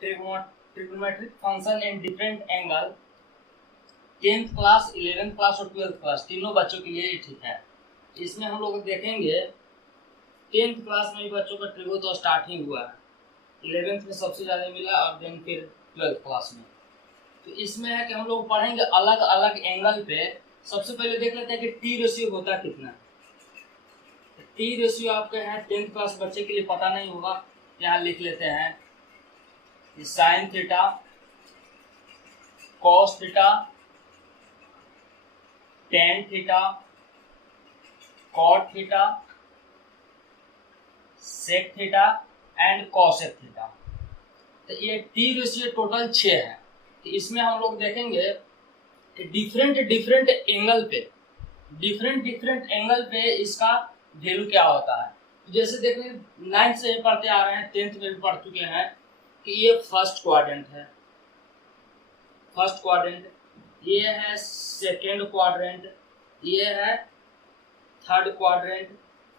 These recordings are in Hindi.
Trigonometric function in different angle 10th class 11th class और 12th क्लास तीनों बच्चों के लिए ठीक है। इसमें हम लोग देखेंगे 10th क्लास में भी बच्चों का ट्रिगो तो स्टार्टिंग हुआ है, 11th में सबसे ज़्यादा मिला और देन फिर 12th क्लास में। तो इसमें है कि हम लोग पढ़ेंगे अलग अलग एंगल पे। सबसे पहले देख लेते हैं कि टी रेशियो होता कितना। टी रेशियो आपके हैं 10th क्लास बच्चे के लिए पता नहीं होगा, यहाँ लिख लेते हैं sine theta cos theta tan theta cot theta sec theta and cosec theta. तो ये टी रेशियो टोटल 6 है। तो इसमें हम लोग देखेंगे कि डिफरेंट एंगल पे इसका वैल्यू क्या होता है। जैसे देखिए 9th से पढ़ते आ रहे हैं, 10th में भी पढ़ चुके हैं कि ये फर्स्ट क्वाड्रेंट है, ये है सेकेंड क्वाड्रेंट, ये है थर्ड क्वाड्रेंट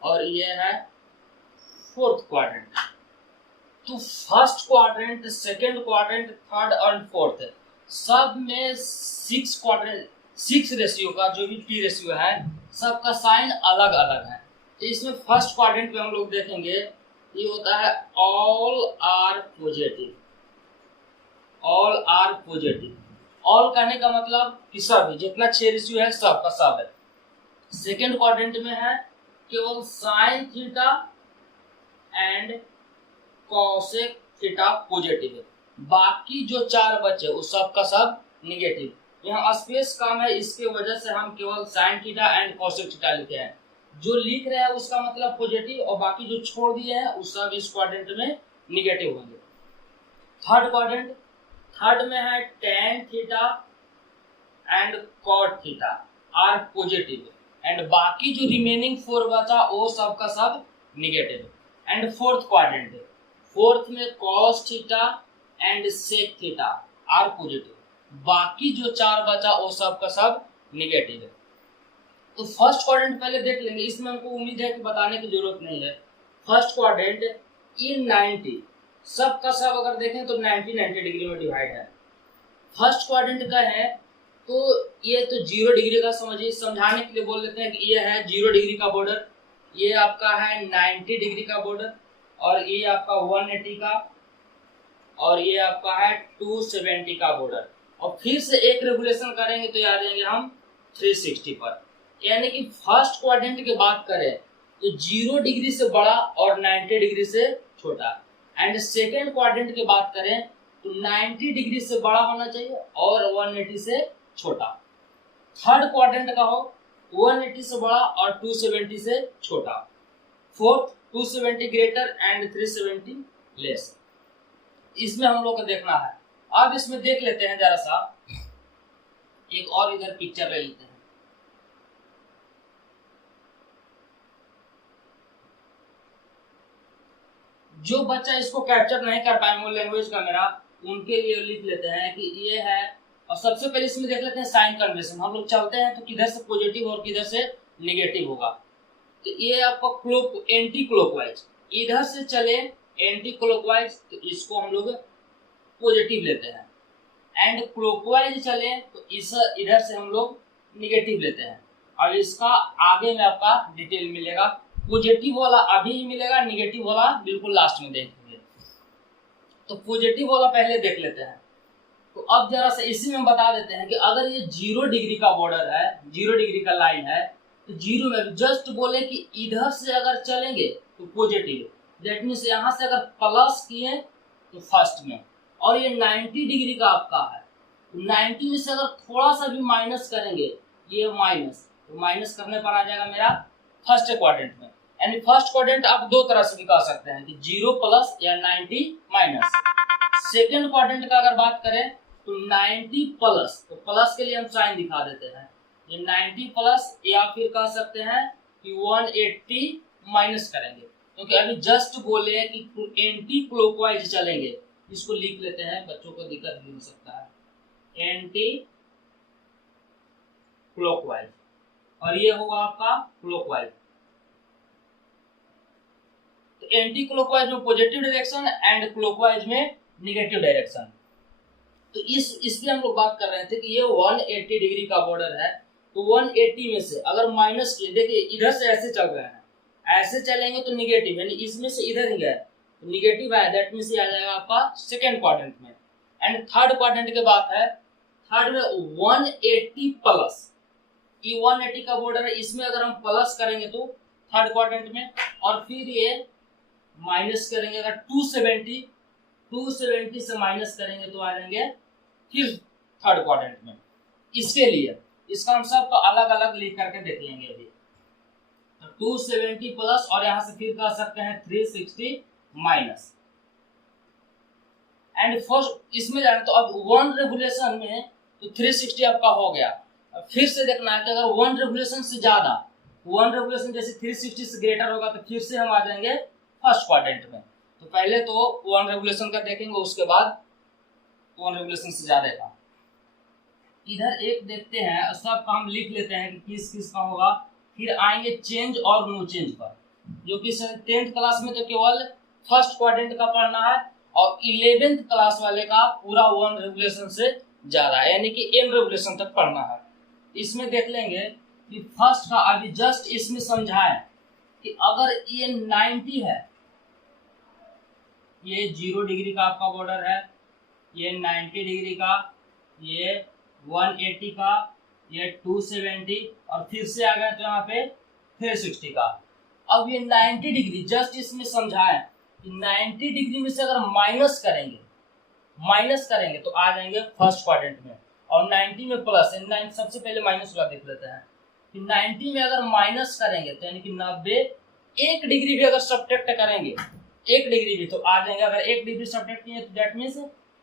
और ये है फोर्थ क्वाड्रेंट। तो first quadrant, second quadrant, third और फोर्थ सब में 6 रेशियो का जो भी टी रेशियो है सबका साइन अलग अलग है। तो इसमें फर्स्ट क्वाड्रेंट में हम लोग देखेंगे ये होता है ऑल आर पॉजिटिव। ऑल कहने का मतलब कि सभी, जितना 6 रेशियो है सब का सब है। सेकेंड क्वाड्रेंट में है केवल sine theta and cosec theta positive है, बाकी जो 4 बचे उस सब का सब निगेटिव। यहाँ स्पेस कम है, इसके वजह से हम केवल sine theta and cosec theta लिखे हैं। जो लिख रहे हैं उसका मतलब पॉजिटिव और बाकी जो छोड़ दिए हैं उस सब इस क्वाड्रेंट में निगेटिव होंगे। थर्ड क्वाड्रेंट, थर्ड में है tan theta and cot theta are positive एंड बाकी जो रिमेनिंग 4 बचा वो सब का सब negative. And fourth quadrant, fourth में cos theta and sec theta are positive, बाकी जो 4 बचा वो सब का सब निगेटिव है। तो फर्स्ट क्वाड्रेंट पहले देख लेंगे, इसमें हमको उम्मीद है कि बताने की जरूरत नहीं है। फर्स्ट क्वाड्रेंट इन 90 सब का सब अगर देखें तो 90 डिग्री में डिवाइड है। फर्स्ट क्वाड्रेंट का है तो ये तो 0 डिग्री का समझिए, समझाने के लिए बोल लेते हैं कि ये है 0 डिग्री का बॉर्डर, ये आपका है 90 डिग्री का बॉर्डर और ये आपका 180 का और ये आपका है 270 का बॉर्डर। और फिर से एक रेगुलेशन करेंगे तो आ जाएंगे हम 360 पर। यानी कि फर्स्ट क्वाड्रेंट की बात करें तो 0 डिग्री से बड़ा और 90 डिग्री से छोटा, एंड सेकेंड क्वाड्रेंट की बात करें तो 90 डिग्री से बड़ा होना चाहिए और 180 से छोटा। थर्ड क्वाड्रेंट का हो 180 से बड़ा और 270 से छोटा। Fourth 270 greater and 370 less. इसमें हम लोग को देखना है। अब इसमें देख लेते हैं जरा सा, एक और इधर पिक्चर ले लेते हैं। जो बच्चा इसको कैप्चर नहीं कर पाए मूल लैंग्वेज का मेरा, उनके लिए लिख लेते हैं कि ये है। और सबसे पहले इसमें देख लेते हैं साइन कन्वेंशन। हम लोग चलते हैं तो किधर से पॉजिटिव और किधर से निगेटिव होगा। तो ये आपको एंटी क्लॉकवाइज, इधर से चले एंटी क्लॉकवाइज तो इसको हम लोग पॉजिटिव लेते हैं, एंड क्लॉकवाइज चले तो इधर से हम लोग निगेटिव लेते हैं। और इसका आगे में आपका डिटेल मिलेगा। पॉजिटिव वाला अभी ही मिलेगा, निगेटिव वाला बिल्कुल लास्ट में देखेंगे। तो पॉजिटिव वाला पहले देख लेते हैं। तो अब जरा से इसी में बता देते हैं कि अगर ये 0 डिग्री का बॉर्डर है, 0 डिग्री का लाइन है, तो 0 में जस्ट बोले कि इधर से अगर चलेंगे तो पॉजिटिव, दैट मीन्स यहाँ से अगर प्लस किए तो फर्स्ट में, और ये 90 डिग्री का आपका है, 90 में से अगर थोड़ा सा भी माइनस करेंगे ये माइनस, तो माइनस करने पर आ जाएगा मेरा फर्स्ट क्वाड्रेंट में। यानी फर्स्ट क्वाड्रेंट आप 2 तरह से भी कह सकते हैं कि 0 प्लस या 90 माइनस। सेकेंड क्वाड्रेंट का अगर बात करें तो 90 प्लस, तो प्लस के लिए हम साइन दिखा देते हैं, ये 90 प्लस, या फिर कह सकते हैं कि 180 माइनस करेंगे, क्योंकि अभी जस्ट बोले कि एंटी क्लॉकवाइज चलेंगे। इसको लिख लेते हैं, बच्चों को दिक्कत भी हो सकता है, एंटी क्लॉकवाइज, और ये होगा आपका क्लॉकवाइज। तो एंटी क्लॉकवाइज में पॉजिटिव डायरेक्शन एंड क्लॉकवाइज में निगेटिव डायरेक्शन। तो इस पे हम लोग बात कर रहे थे कि ये 180 डिग्री का बॉर्डर है, तो 180 में से अगर माइनस किए, देखिए इधर से ऐसे चल रहे हैं, ऐसे चलेंगे तो निगेटिव, यानी इसमें से इधर ही गए तो निगेटिव आया, दैट मीन्स ये आ जाएगा आपका सेकेंड क्वाड्रेंट में। एंड थर्ड क्वाड्रेंट की बात है, थर्ड में 180 प्लस, ये 180 का बॉर्डर है, इसमें अगर हम प्लस करेंगे तो थर्ड क्वाड्रेंट में, और फिर ये माइनस करेंगे, अगर 270 से माइनस करेंगे तो आ जाएंगे फिर थर्ड क्वाड्रेंट में। इसके लिए इसका हम सब अलग अलग लिख करके देख लेंगे अभी। तो 270 प्लस और यहां से फिर कर सकते हैं 360 माइनस। एंड फर्स्ट इसमें जाना तो अब 1 रेवोल्यूशन में तो 360 आपका हो गया। अब फिर से देखना है कि अगर 1 रेवोल्यूशन से ज्यादा, 1 रेवोल्यूशन जैसे 360 से ग्रेटर होगा तो फिर से हम आ जाएंगे फर्स्ट क्वाड्रेंट में। तो पहले तो 1 रेवोल्यूशन का देखेंगे, उसके बाद 1 रेवोल्यूशन से ज्यादा का। इधर एक देखते हैं, सब काम लिख लेते हैं कि किस किस का होगा, फिर आएंगे चेंज और नो चेंज पर, जो कि 10th क्लास में तो केवल फर्स्ट क्वाड्रेंट का पढ़ना है, और 11th क्लास वाले का पूरा 1 रेवोल्यूशन से ज्यादा, यानी कि m रेवोल्यूशन तक पढ़ना है। इसमें देख लेंगे कि फर्स्ट का अभी जस्ट इसमें समझाएं कि अगर ये 90 है, ये 0 डिग्री का आपका बॉर्डर है, ये 90 डिग्री का, ये 180 का, ये 270 और फिर से आ गए तो यहाँ पे 360 का। अब ये 90 डिग्री जस्ट इसमें समझाएं कि 90 डिग्री में से अगर माइनस करेंगे तो आ जाएंगे फर्स्ट क्वाड्रेंट में, और 90 में प्लस, 90 सबसे पहले माइनस वाला देख लेते हैं कि 90 में अगर माइनस करेंगे तो यानी कि 90, 1 डिग्री भी अगर सब्ट्रैक्ट करेंगे, 1 डिग्री भी तो आ जाएंगे, अगर 1 डिग्री सब्ट्रैक्ट किए तो दैट मीन्स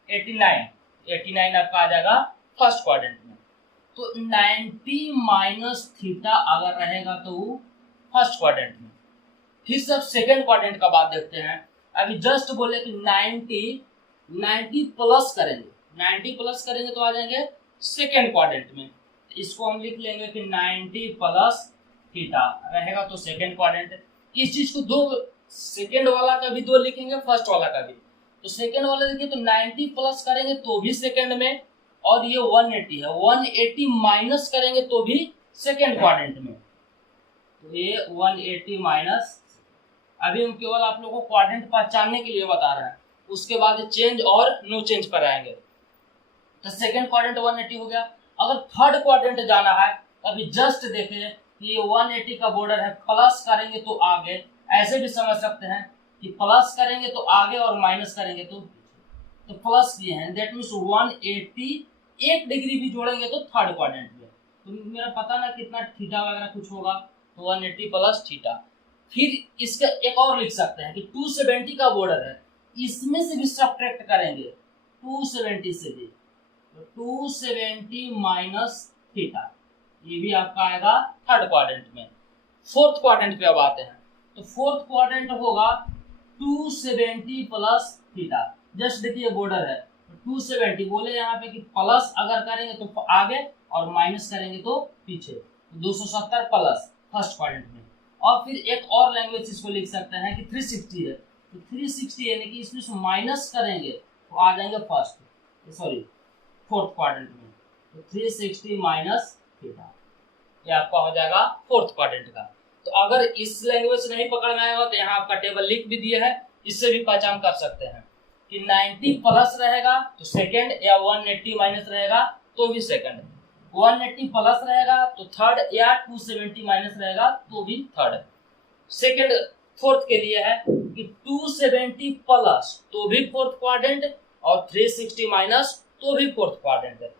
89 आपका आ जाएगा फर्स्ट क्वाड्रेंट में। तो 90 माइनस थीटा अगर रहेगा तो फर्स्ट क्वाड्रेंट में। फिर सब सेकेंड क्वाड्रेंट का बात देखते हैं। अभी जस्ट बोले कि 90 प्लस करेंगे तो आ जाएंगे सेकेंड क्वाड्रेंट में। इसको हम लिख लेंगे कि 90 प्लस थीटा रहेगा तो सेकेंड क्वाड्रेंट। इस चीज को दो, सेकेंड वाला का भी 2 लिखेंगे, फर्स्ट वाला का भी। तो सेकेंड वाला देखिए तो 90 प्लस करेंगे तो भी सेकेंड में, और ये 180 है, 180 माइनस करेंगे तो भी सेकेंड क्वाड्रेंट में। तो ये 180 माइनस, अभी हम केवल आप लोगों को क्वाड्रेंट पहचानने के लिए बता रहे हैं, उसके बाद चेंज और नो चेंज पर आएंगे। तो सेकेंड क्वाड्रेंट 180 हो गया। अगर थर्ड क्वाड्रेंट जाना है, अभी जस्ट देखें कि ये 180 का बॉर्डर है, प्लस करेंगे तो आगे, ऐसे भी समझ सकते हैं कि प्लस करेंगे तो आगे और माइनस करेंगे तो प्लस किए हैं, दैट मीन्स 180, 1 डिग्री भी जोड़ेंगे तो थर्ड क्वाड्रेंट में। तो मेरा पता ना कितना थीटा वगैरह कुछ होगा, तो 180 प्लस थीटा। फिर इसका एक और लिख सकते हैं कि 270 का बॉर्डर है, इसमें से भी सब्ट्रैक्ट करेंगे 270 से भी, तो 270 माइनस थीटा, ये भी आपका आएगा थर्ड क्वाड्रेंट में। फोर्थ क्वाड्रेंट पे अब आते हैं, तो फोर्थ क्वाड्रेंट होगा 270 प्लस थीटा। जस्ट देखिए बॉर्डर है, तो 270 बोले यहाँ पे कि प्लस अगर करेंगे तो आगे और माइनस करेंगे तो पीछे, तो 270 प्लस फर्स्ट क्वाड्रेंट में। और फिर एक और लैंग्वेज इसको लिख सकते हैं कि 360 है, तो 360 यानी कि इसमें से माइनस करेंगे तो आ जाएंगे फोर्थ क्वाड्रेंट में, तो 360 माइनस थीटा, ये आपका हो जाएगा फोर्थ क्वाड्रेंट का। तो अगर इस लैंग्वेज से नहीं पकड़ में आएगा तो यहाँ आपका टेबल लिख भी दिया है, इससे भी पहचान कर सकते हैं कि 90 प्लस रहेगा तो सेकंड, या 180 माइनस रहेगा तो भी सेकंड, 180 प्लस रहेगा तो थर्ड, या 270 माइनस रहेगा तो भी थर्ड। सेकंड फोर्थ के लिए है कि 270 प्लस तो भी फोर्थ क्वाड्रेंट, और 360 माइनस तो भी फोर्थ क्वाड्रेंट है।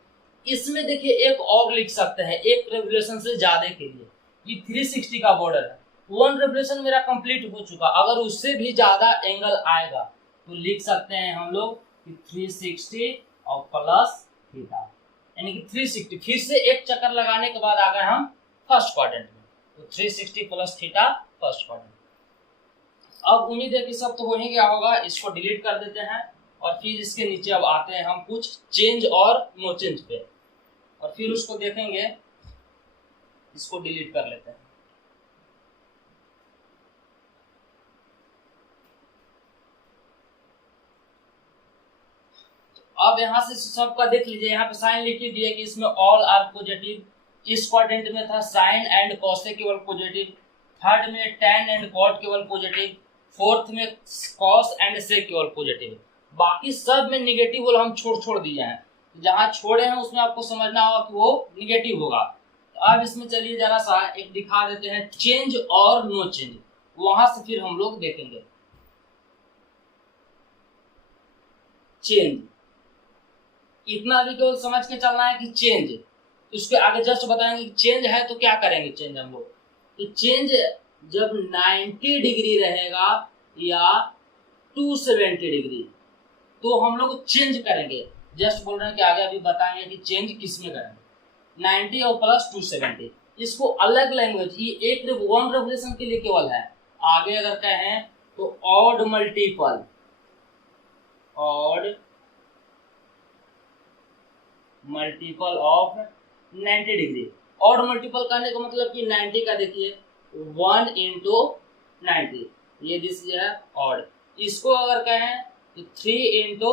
इसमें देखिए एक और लिख सकते हैं, एक रेवोल्यूशन से ज्यादा के लिए, ये 360 का बॉर्डर है, 1 रेवोल्यूशन मेरा कंप्लीट हो चुका, अगर उससे भी ज्यादा एंगल आएगा तो लिख सकते हैं हम लोग कि 360 और प्लस थीटा, यानी कि 360 फिर से एक चक्कर लगाने के बाद आ गए हम फर्स्ट क्वाड्रेंट में, तो 360 प्लस थीटा फर्स्ट क्वाड्रेंट। अब उम्मीद है कि सब तो हो ही गया होगा, इसको डिलीट कर देते हैं, और फिर इसके नीचे अब आते हैं हम कुछ चेंज और नो चेंज पे, और फिर उसको देखेंगे। इसको डिलीट कर लेते हैं। अब यहाँ से सबका देख लीजिए, यहाँ पे साइन लिख ही दिए कि इसमें ऑल आर पॉजिटिव। इस क्वाड्रेंट में था साइन एंड कॉसेक केवल पॉजिटिव, थर्ड में टैन एंड कॉट केवल पॉजिटिव, फोर्थ में कॉस एंड सेक केवल पॉजिटिव। बाकी सब में निगेटिव वाला हम छोड़ दिए हैं, जहां छोड़े हैं उसमें आपको समझना होगा कि वो निगेटिव होगा। तो अब इसमें चलिए जरा सा एक दिखा देते हैं चेंज और नो चेंज, वहां से फिर हम लोग देखेंगे। चेंज इतना भी केवल समझ के चलना है कि चेंज, उसके आगे जस्ट बताएंगे कि चेंज है तो क्या करेंगे चेंज हम लोग। तो चेंज जब 90 डिग्री रहेगा या 270 डिग्री तो हम लोग चेंज करेंगे। जस्ट बोल रहे हैं कि आगे अभी बताएंगे कि चेंज किस में करेंगे। 90 और प्लस 270 इसको अलग लैंग्वेज, ये एक वन रेवोल्यूशन के लिए केवल है। आगे अगर कहें तो odd multiple, odd multiple of 90 degree. Odd multiple करने का मतलब कि 90 का देखिए 1 इंटू 90, ये दिस है ऑड। इसको अगर कहें तो 3 इंटू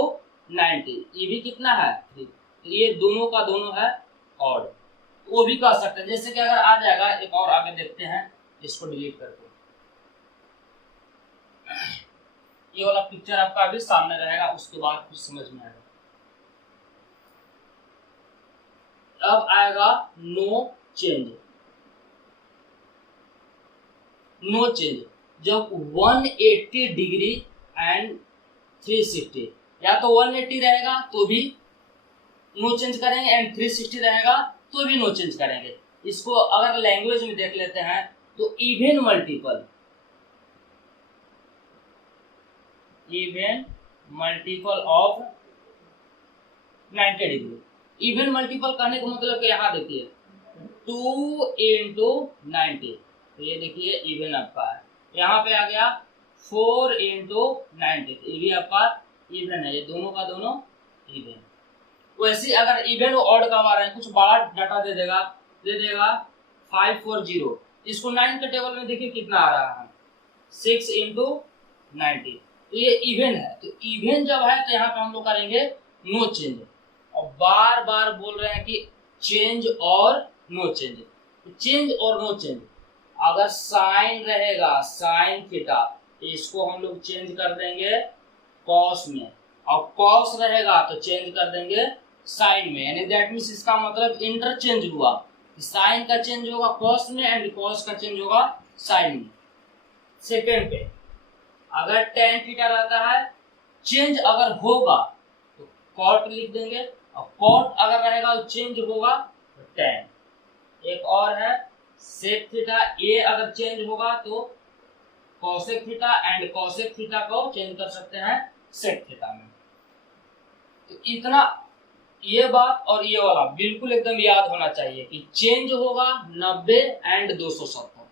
90, ये भी कितना है 3, तो ये दोनों का दोनों है ऑड, वो भी कर सकते हैं। जैसे कि अगर आ जाएगा, एक और आगे देखते हैं, इसको डिलीट करके ये वाला पिक्चर आपका अभी सामने रहेगा, उसके बाद कुछ समझ में आएगा। अब आएगा नो चेंज। नो चेंज जब 180 डिग्री एंड 360, या तो 180 रहेगा तो भी नो चेंज करेंगे एंड 360 रहेगा तो भी नो चेंज करेंगे। इसको अगर लैंग्वेज में देख लेते हैं तो even multiple, even multiple of 90 degree. Even multiple करने का मतलब कि यहाँ देखिए 2 इंटू 90, तो ये देखिए इवन आपका है। यहाँ पे आ गया 4 इंटू 90, ये भी आपका इवन है, ये दोनों का दोनों इवन। वैसे अगर इवन और ऑड का रहे हैं, कुछ बड़ा डाटा दे देगा 540, इसको 9 के टेबल में देखिए कितना आ रहा है 6 इंटू 90, तो ये इवन है। तो इवन जब है तो यहाँ पे हम लोग करेंगे नो चेंज। और बार बार बोल रहे हैं कि चेंज और नो चेंज, चेंज और नो चेंज। अगर साइन रहेगा साइन थीटा, इसको हम लोग चेंज कर देंगे कॉस में, और कॉस रहेगा तो चेंज कर देंगे साइन में। यानी दैट मीन्स इसका मतलब इंटरचेंज हुआ, साइन का चेंज होगा कॉस में एंड कॉस का चेंज होगा साइन में। सेकेंड पे अगर टेन थीटा रहता है, चेंज अगर होगा तो कॉट लिख देंगे, और कॉट अगर रहेगा तो चेंज होगा तो टेन। एक और है सेक थीटा, ये अगर चेंज होगा तो cosec theta and cosec theta को चेंज कर सकते हैं सेक थीटा में। तो इतना ये बात और ये वाला बिल्कुल एकदम याद होना चाहिए कि चेंज होगा 90 एंड 270,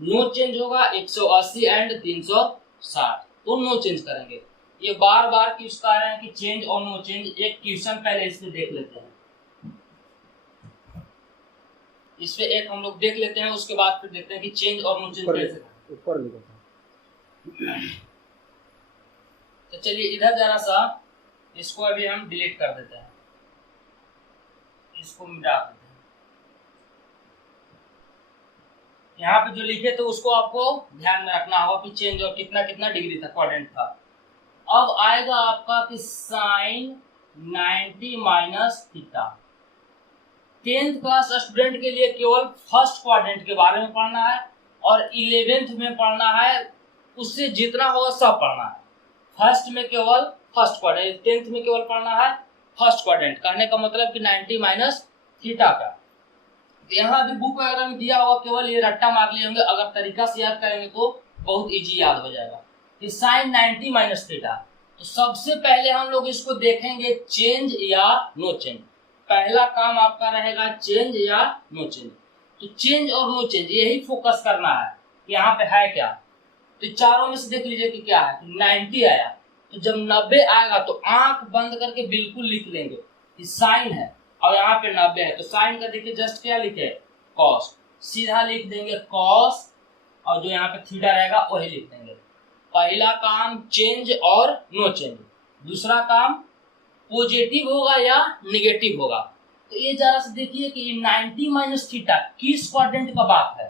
नो चेंज होगा 180 एंड 360, तो नो चेंज करेंगे। ये बार बार क्यों कह रहे हैं कि चेंज और नो चेंज, एक क्वेश्चन पहले इसमें देख लेते हैं, इस पे एक हम लोग देख लेते हैं, उसके बाद फिर देखते हैं कि चेंज और नो चेंज कैसे ऊपर लिखा। तो चलिए इधर जरा सा इसको अभी हम डिलीट कर देते हैं, इसको मिटा देते हैं। यहाँ पे जो लिखे तो उसको आपको ध्यान में रखना होगा कि चेंज और कितना कितना डिग्री था, क्वाड्रेंट था। अब आएगा आपका कि sine 90 minus theta. 10th class student के लिए केवल फर्स्ट क्वाड्रेंट के बारे में पढ़ना है, और 11th में पढ़ना है, उससे जितना होगा सब पढ़ना है। फर्स्ट में केवल फर्स्ट क्वाड्रेंट, 10th में केवल पढ़ना है फर्स्ट क्वाड्रेंट। कहने का मतलब कि 90 माइनस थीटा का। यहाँ अभी बुक वगैरह में दिया होगा, केवल ये रट्टा मार लिए होंगे, अगर तरीका से याद करेंगे तो बहुत इजी याद हो जाएगा कि साइन 90 माइनस थीटा। तो सबसे पहले हम लोग इसको देखेंगे चेंज या नो चेंज। पहला काम आपका रहेगा चेंज या नो चेंज। तो चेंज और नो चेंज यही फोकस करना है, यहाँ पे है क्या। तो चारों में से देख लीजिए कि क्या है। 90 आया, तो जब 90 आएगा तो आंख बंद करके बिल्कुल लिख लेंगे कि साइन है, और यहाँ पे 90 है, तो साइन का देखिए जस्ट क्या लिखे कॉस, सीधा लिख देंगे कॉस, और जो यहाँ पे थीटा रहेगा वही लिख देंगे। पहला काम चेंज और नो चेंज। दूसरा काम पॉजिटिव होगा या निगेटिव होगा। तो ये जरा से देखिए कि 90 माइनस थीटा किस क्वाड्रेंट का बात है।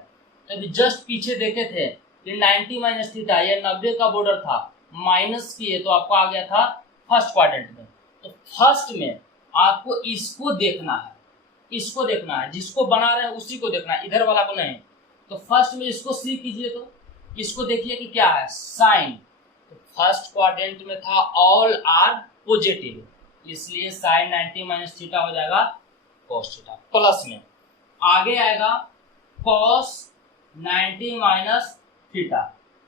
तो अभी जस्ट पीछे देखे थे कि 90 माइनस थीटा ये 90 का बॉर्डर था, माइनस किए तो आपको आ गया था फर्स्ट क्वाड्रेंट में। तो फर्स्ट में आपको इसको देखना है, इसको देखना है, जिसको बना रहे हैं उसी को देखना है, इधर वाला को नहीं। तो फर्स्ट में इसको सी कीजिए, तो इसको देखिए कि क्या है, साइन। तो फर्स्ट क्वाड्रेंट में था ऑल आर पॉजिटिव, इसलिए साइन 90 माइनस थीटा हो जाएगा कॉस थीटा। प्लस में आगे आएगा कॉस 90 माइनस थीटा।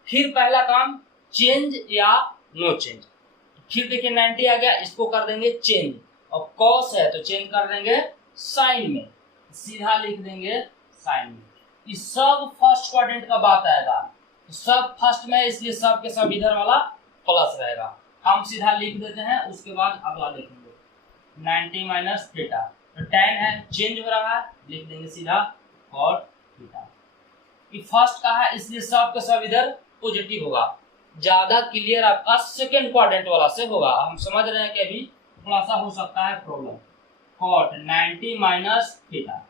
फिर पहला काम चेंज या नो चेंज। फिर देखिए 90 आ गया, इसको कर देंगे चेंज, और कॉस है तो चेंज कर देंगे साइन में, सीधा लिख देंगे साइन में। इस सब फर्स्ट क्वाड्रेंट का बात आएगा, तो सब फर्स्ट में, इसलिए सब के सब इधर वाला प्लस रहेगा। हम सीधा लिख देते हैं, उसके बाद अगला लिखेंगे 90 माइनस थीटा। तो tan है, चेंज हो रहा है, लिख देंगे सीधा cot थीटा। ये फर्स्ट का है इसलिए सब के सब इधर पॉजिटिव होगा। ज्यादा क्लियर आपका सेकेंड क्वाड्रेंट वाला से होगा। हम समझ रहे हैं कि अभी थोड़ा सा हो सकता है problem. cot 90 minus theta,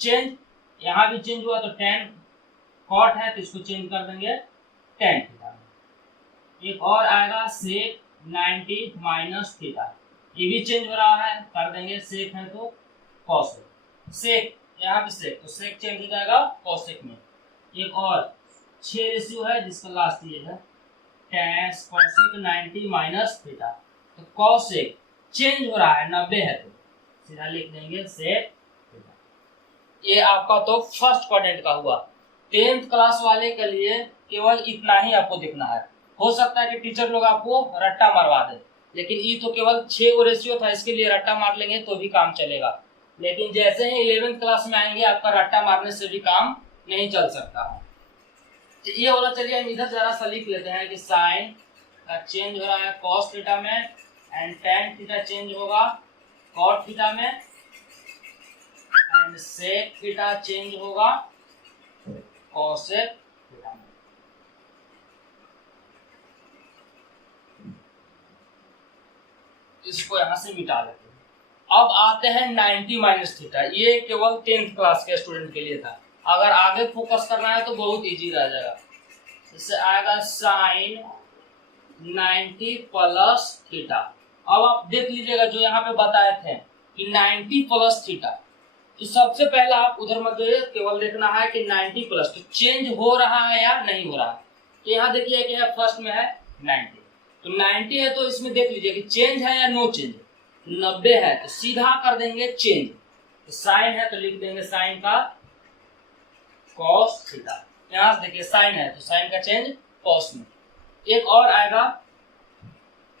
change, यहाँ भी चेंज हुआ तो tan cot है तो इसको चेंज कर देंगे tan थीटा। एक और आएगा sec 90 माइनस थीटा, ये भी चेंज हो रहा है, कर देंगे सेक है तो कॉसेक। सेक यहाँ भी सेक, तो सेक चेंज हो जाएगा कॉसेक में। एक और 6 रेशियो है जिसका लास्ट ये है tan कॉसेक 90 माइनस थीटा। तो कॉसेक चेंज हो रहा है, 90 है तो सीधा लिख देंगे सेक थीटा। ये आपका तो फर्स्ट क्वाड्रेंट का हुआ। 10th क्लास वाले के लिए केवल इतना ही आपको देखना है। हो सकता है कि टीचर लोग आपको रट्टा मरवा दे, लेकिन ये तो केवल 6 को रेशियो था, इसके लिए रट्टा मार लेंगे तो भी काम चलेगा। लेकिन जैसे ही 11th क्लास में आएंगे आपका रट्टा मारने से भी काम नहीं चल सकता है। तो ये वाला चलिए हम इधर जरा सा लिख लेते हैं कि साइन का चेंज हो रहा है कॉस थीटा में, एंड tan थीटा चेंज होगा कॉट थीटा में, एंड सेक थीटा चेंज होगा कॉसेक थीटा में। इसको यहां से मिटा लेते हैं। अब आते हैं 90 माइनस थीटा। ये केवल 10th क्लास के स्टूडेंट के लिए था, अगर आगे फोकस करना है तो बहुत इजी रह जाएगा। इससे आएगा साइन 90 प्लस थीटा। अब आप देख लीजिएगा जो यहाँ पे बताए थे कि 90 प्लस थीटा, तो सबसे पहला आप उधर मत जाइए, केवल देखना है कि 90 प्लस तो चेंज हो रहा है या नहीं हो रहा है। तो यहाँ देखिए कि फर्स्ट में है 90, तो 90 है तो इसमें देख लीजिए कि चेंज है या नो चेंज। 90 है तो सीधा कर देंगे चेंज, तो साइन है तो लिख देंगे साइन का कॉस थीटा। यहां से देखिए साइन है तो साइन का चेंज कॉस में। एक और आएगा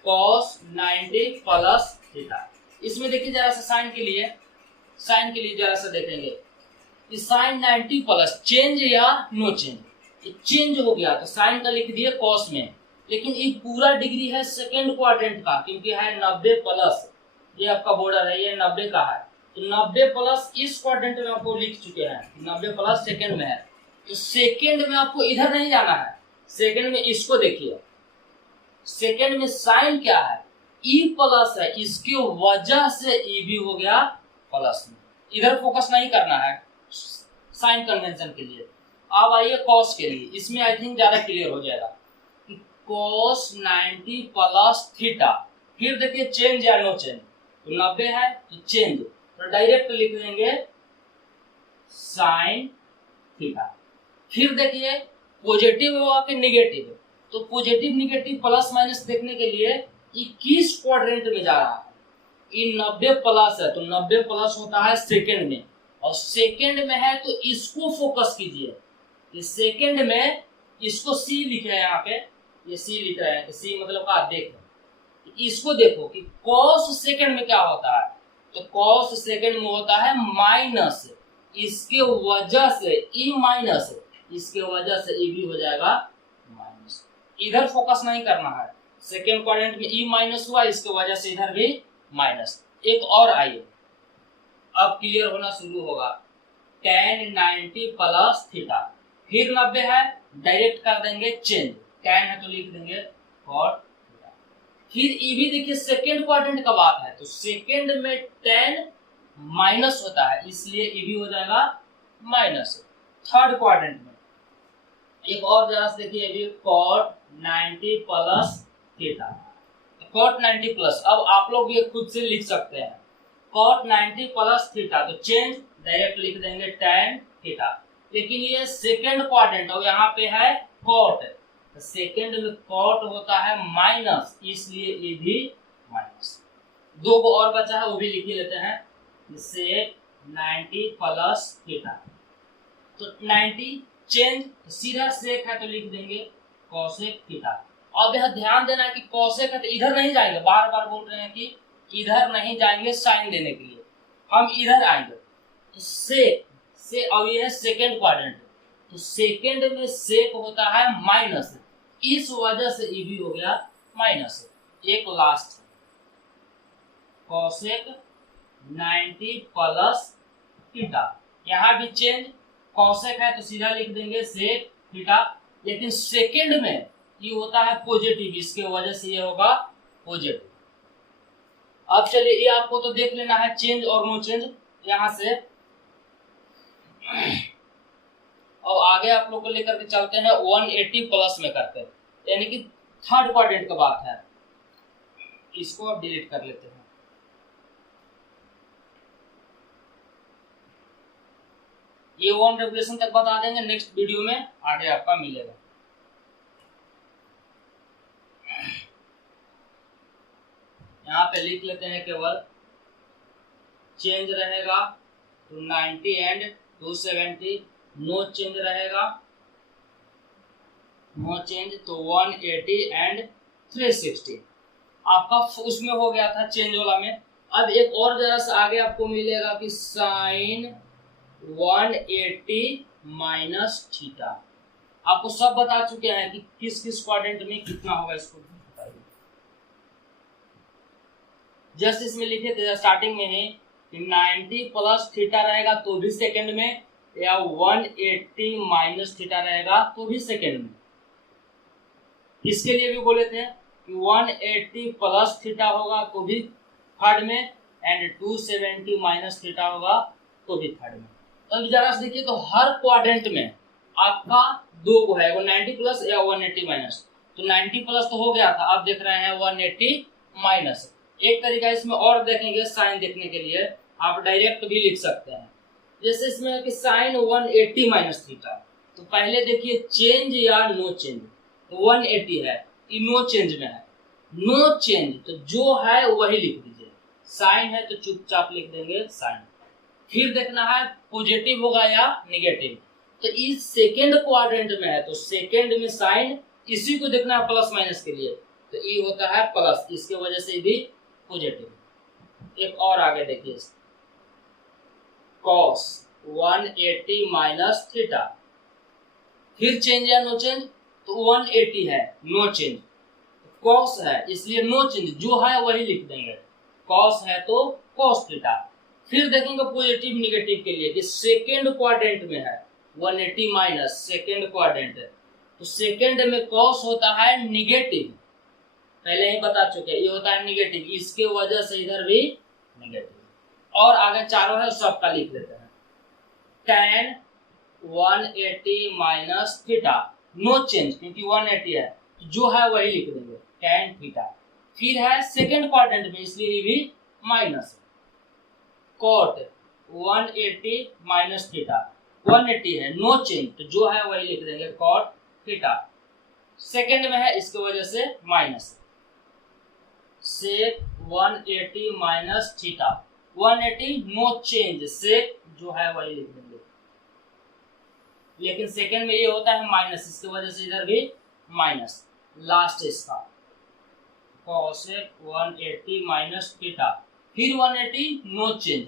कॉस 90 प्लस थीटा। इसमें देखिए जरा सा साइन के लिए जरा सा देखेंगे कि साइन 90 प्लस चेंज या नो चेंज। चेंज हो गया तो साइन का लिख दिए कॉस में, लेकिन ये पूरा डिग्री है सेकेंड क्वाड्रेंट का, क्योंकि है 90 प्लस, ये आपका बॉर्डर है, ये 90 का है। तो 90 प्लस इस क्वाड्रेंट में आपको लिख चुके हैं, 90 प्लस सेकेंड में है। तो सेकेंड में आपको इधर नहीं जाना है, सेकेंड में इसको देखिए। सेकेंड में साइन क्या है, ई प्लस है, इसकी वजह से ई भी हो गया प्लस में। इधर फोकस नहीं करना है साइन कन्वेंशन के लिए। अब आइए कॉस के लिए, इसमें आई थिंक ज्यादा क्लियर हो जाएगा। cos 90 प्लस थीटा, फिर देखिए चेंज या नो चेंज, तो 90 है तो चेंज, तो डायरेक्ट लिख देंगे साइन थीटा। फिर देखिए पॉजिटिव होगा कि निगेटिव, तो पॉजिटिव निगेटिव प्लस माइनस देखने के लिए ये किस क्वाड्रेंट में जा रहा है। ये 90 प्लस है तो 90 प्लस होता है सेकेंड में, और सेकेंड में है तो इसको फोकस कीजिए। ये सेकेंड में इसको सी लिखे हैं, यहाँ पे ये सी लिख रहे हैं, सी मतलब का देखो, इसको देखो कि कॉस सेकंड में क्या होता है। तो कॉस सेकंड में होता है माइनस, इसके वजह से ई माइनस, इसके वजह से ई भी हो जाएगा माइनस। इधर फोकस नहीं करना है, सेकंड क्वाड्रेंट में ई माइनस हुआ, इसके वजह से इधर भी माइनस। एक और आइए, अब क्लियर होना शुरू होगा। tan 90 प्लस थीटा, फिर 90 है, डायरेक्ट कर देंगे चेंज, tan है तो लिख देंगे cot थीटा। फिर ई भी देखिए सेकेंड क्वाड्रेंट का बात है तो सेकेंड में tan माइनस होता है, इसलिए ई भी हो जाएगा माइनस। थर्ड क्वाड्रेंट में एक और जरा से देखिए, अभी cot 90 plus theta, cot 90 plus, अब आप लोग ये खुद से लिख सकते हैं cot 90 प्लस थीटा, तो चेंज डायरेक्ट लिख देंगे tan थीटा। लेकिन ये सेकेंड क्वाड्रेंट और यहाँ पे है cot, तो सेकेंड में cot होता है माइनस, इसलिए ये भी माइनस। दो को और बचा है वो भी लिख ही लेते हैं, सेक 90 प्लस थीटा, तो 90 चेंज, सीधा सेक है तो लिख देंगे कोसेक थीटा। अब यह ध्यान देना है कि कोसेक है तो इधर नहीं जाएंगे, बार बार बोल रहे हैं कि इधर नहीं जाएंगे साइन देने के लिए, हम इधर आएंगे। तो सेक से, अब ये है सेकेंड क्वाड्रेंट, तो सेकेंड में सेक होता है माइनस, इस वजह से ये भी हो गया माइनस। एक लास्ट कोसेक 90 प्लस थीटा, यहाँ भी चेंज, कोसेक है तो सीधा लिख देंगे सेक थीटा, लेकिन सेकेंड में ये होता है पॉजिटिव, इसके वजह से ये होगा पॉजिटिव। अब चलिए ये आपको तो देख लेना है चेंज और नो चेंज यहाँ से, और आगे आप लोग को लेकर के चलते हैं 180 प्लस में करते हैं, यानी कि थर्ड क्वाड्रेंट का बात है, इसको अब डिलीट कर लेते हैं। ये वन रेगुलेशन तक बता देंगे, नेक्स्ट वीडियो में आगे आपका मिलेगा। यहाँ पे लिख लेते हैं केवल चेंज रहेगा तो 90 एंड 270, नो चेंज रहेगा, नो चेंज तो 180 एंड 360। आपका उसमें हो गया था चेंज वाला में। अब एक और जरा सा आगे आपको मिलेगा कि साइन 180 माइनस थीटा, आपको सब बता चुके हैं कि किस किस क्वाड्रेंट में कितना होगा, इसको बताइए। जस्ट इसमें लिखे थे स्टार्टिंग में ही कि 90 प्लस थीटा रहेगा तो भी सेकंड में, या 180 माइनस थीटा रहेगा तो भी सेकंड में। इसके लिए भी बोले थे कि 180 प्लस थीटा होगा तो भी थर्ड में, एंड 270 माइनस थीटा होगा तो भी थर्ड में। तो जरा से देखिए, तो हर क्वाड्रेंट में आपका दो को है, वो 90 प्लस या 180 माइनस। तो 90 प्लस तो हो गया था, आप देख रहे हैं 180 माइनस। एक तरीका इसमें और देखेंगे साइन देखने के लिए, आप डायरेक्ट भी लिख सकते हैं। जैसे इसमें है कि साइन 180 माइनस थीटा, तो पहले देखिए चेंज या नो चेंज, तो 180 है, ये नो चेंज में है, नो चेंज तो जो है वही लिख दीजिए, साइन है तो चुपचाप लिख देंगे साइन। फिर देखना है पॉजिटिव होगा या नेगेटिव, तो इस सेकेंड क्वाड्रेंट में है तो सेकेंड में साइन, इसी को देखना है प्लस माइनस के लिए, तो ये होता है प्लस, इसके वजह से भी पॉजिटिव। एक और आगे देखिए, cos 180 माइनस थीटा, फिर चेंज या नो चेंज, तो 180 है नो चेंज, cos है इसलिए नो चेंज, जो है वही लिख देंगे, cos है तो cos थीटा। फिर देखेंगे पॉजिटिव निगेटिव के लिए कि सेकेंड क्वाड्रेंट में है 180 माइनस, सेकेंड क्वाड्रेंट है तो सेकेंड में cos होता है निगेटिव, पहले ही बता चुके, ये होता है निगेटिव, इसके वजह से इधर भी निगेटिव। और आगे चारों है सबका लिख लेते हैं, tan 180 minus theta, no change क्योंकि 180 है, जो है वही लिख देंगे tan थीटा। फिर है सेकेंड क्वाड्रेंट में इसलिए ये भी माइनस, cot 180 माइनस थीटा, 180 है नो चेंज तो जो है वही लिख देंगे cot थीटा। सेकेंड में है इसके वजह से माइनस, सेक 180 माइनस थीटा, 180 नो चेंज, सेक जो है वही लिख देंगे, लेकिन सेकेंड में ये होता है माइनस, इसकी वजह से इधर भी माइनस। लास्ट इसका cosec 180 माइनस थीटा, फिर 180 नो चेंज,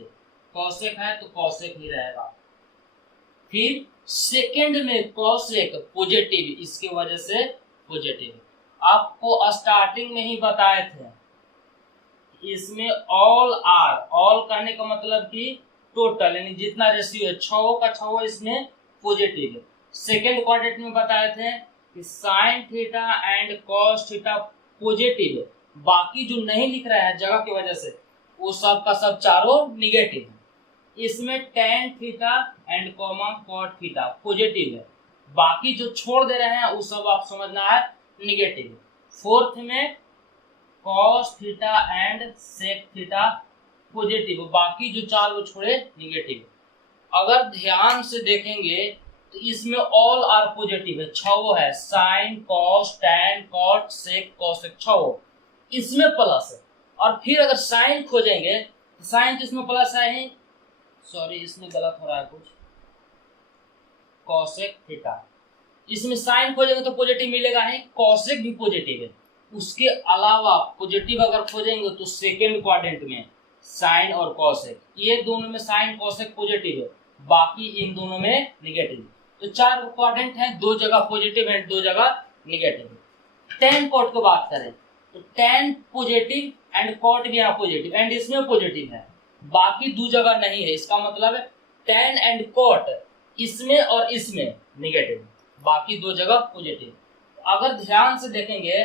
cosec है तो cosec ही रहेगा। फिर सेकेंड में cosec पॉजिटिव, इसके वजह से पॉजिटिव। आपको स्टार्टिंग में ही बताए थे इसमें ऑल आर, ऑल करने का मतलब कि टोटल, यानी जितना रेशियो है 6 का 6 इसमें पॉजिटिव है। सेकेंड क्वाड्रेंट में बताए थे कि sine theta and cos theta positive है, बाकी जो नहीं लिख रहे हैं जगह की वजह से वो सब का सब चारों निगेटिव है। इसमें tan theta and comma cot theta positive है, बाकी जो छोड़ दे रहे हैं वो सब आप समझना है निगेटिव। फोर्थ में cos theta and sec theta positive, बाकी जो चार वो छोड़े निगेटिव। अगर ध्यान से देखेंगे तो इसमें ऑल आर पॉजिटिव है, छो है, sine cos tan cot sec cosec छो, इसमें प्लस है। और फिर अगर साइन खोजेंगे तो साइन तो इसमें प्लस है ही, सॉरी इसमें गलत हो रहा है कुछ, कॉसेक थीटा, इसमें साइन खोजेंगे तो पॉजिटिव मिलेगा ही, कॉसेक भी पॉजिटिव है। उसके अलावा पॉजिटिव अगर खोजेंगे तो सेकेंड क्वाड्रेंट में साइन और कॉसेक, ये दोनों में साइन कॉसेक पॉजिटिव है, बाकी इन दोनों में निगेटिव। तो चार क्वाड्रेंट हैं, दो जगह पॉजिटिव है, दो जगह निगेटिव। tan cot की बात करें तो tan पॉजिटिव एंड cot भी यहाँ पॉजिटिव एंड इसमें पॉजिटिव है, बाकी दो जगह नहीं है। इसका मतलब है tan एंड cot इसमें और इसमें निगेटिव, बाकी दो जगह पॉजिटिव। अगर ध्यान से देखेंगे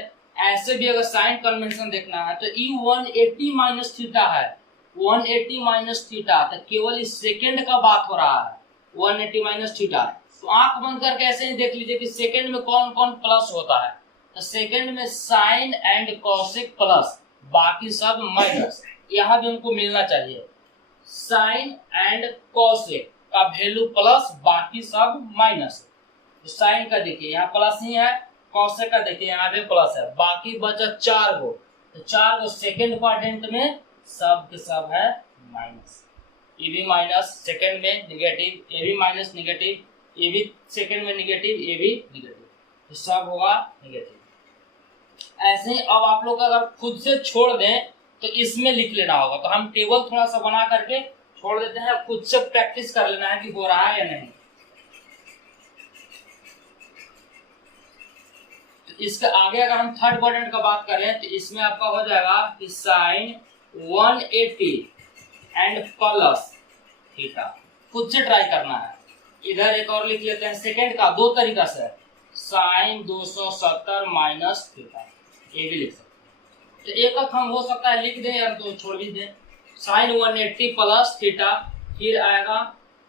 ऐसे भी अगर साइन कन्वेंशन देखना है तो ई 180 माइनस थीटा है, 180 माइनस थीटा, तो केवल इस सेकेंड का बात हो रहा है 180 माइनस थीटा। तो आंख बंद करके ऐसे ही देख लीजिए कि सेकेंड में कौन कौन प्लस होता है। तो सेकेंड में साइन एंड कॉसेक प्लस, बाकी सब माइनस। यहाँ भी हमको मिलना चाहिए साइन एंड कॉसेक का वैल्यू प्लस, बाकी सब माइनस। तो साइन का देखिए यहाँ प्लस ही है, कॉसेक का देखिए यहाँ भी प्लस है, बाकी बचा चार गो। तो चार गो सेकेंड क्वाड्रेंट में सब के सब है माइनस, ये भी माइनस, सेकेंड में निगेटिव, ये भी माइनस निगेटिव, ये भी सेकेंड में निगेटिव, ये भी निगेटिव, तो सब होगा निगेटिव। ऐसे ही अब आप लोग अगर खुद से छोड़ दें तो इसमें लिख लेना होगा। तो हम टेबल थोड़ा सा बना करके छोड़ देते हैं, खुद से प्रैक्टिस कर लेना है कि हो रहा है या नहीं। तो इसके आगे अगर हम थर्ड क्वाड्रेंट का बात करें तो इसमें आपका हो जाएगा कि साइन 180 एंड प्लस थीटा, खुद से ट्राई करना है। इधर एक और लिख लेते हैं सेकेंड का, दो तरीका से, साइन 270 माइनस थीटा, ये भी लिख सकते हैं। तो एक हम हो सकता है लिख दें या तो छोड़ भी दें। साइन 180 प्लस थीटा, फिर आएगा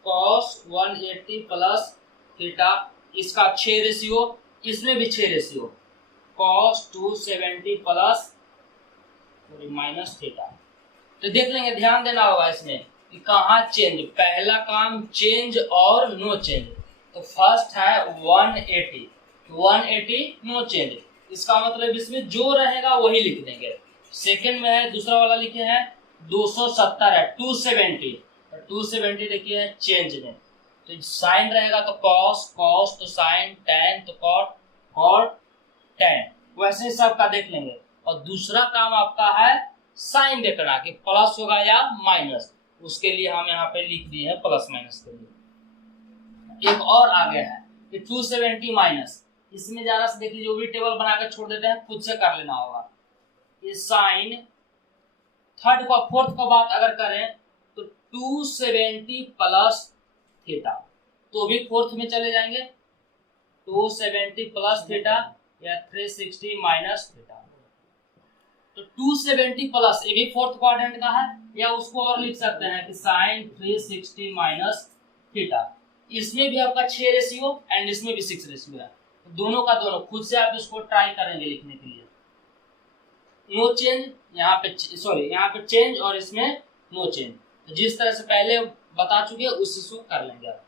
कॉस 180 प्लस थीटा, इसका 6 रेशियो, इसमें भी 6 ratio, cos 270 plus minus theta. तो देख लेंगे, ध्यान देना होगा इसमें कि कहाँ चेंज, पहला काम चेंज और नो चेंज। तो फर्स्ट है 180, 180 नो चेंज, इसका मतलब इसमें जो रहेगा वही लिख देंगे। सेकंड में है दूसरा वाला लिखे हैं 270 है, 270, 270 देखिए है चेंज में, तो साइन रहेगा तो कॉस, कॉस तो साइन, टैन तो कॉट, कॉट टैन, वैसे सबका देख लेंगे। और दूसरा काम आपका है साइन देखना कि प्लस होगा या माइनस, उसके लिए हम यहाँ पे लिख दिए हैं प्लस माइनस के लिए। एक और आगे है कि 270 माइनस, इसमें जरा से देख लीजिए, जो भी टेबल बना के छोड़ देते हैं खुद से कर लेना होगा। ये साइन थर्ड का फोर्थ का बात अगर करें तो 270 प्लस थीटा, तो भी फोर्थ में चले जाएंगे, 270 प्लस थीटा या 360 माइनस थीटा। तो 270 प्लस, ये भी फोर्थ क्वाड्रेंट का है, या उसको और लिख सकते हैं कि साइन 360 माइनस थीटा। इसमें भी आपका 6 रेशियो एंड इसमें भी 6 रेशियो है, दोनों का दोनों, खुद से आप इसको ट्राई करेंगे लिखने के लिए। नो चेंज यहाँ पे, सॉरी यहाँ पे चेंज और इसमें नो चेंज, तो जिस तरह से पहले बता चुके उससे कर लेंगे आप।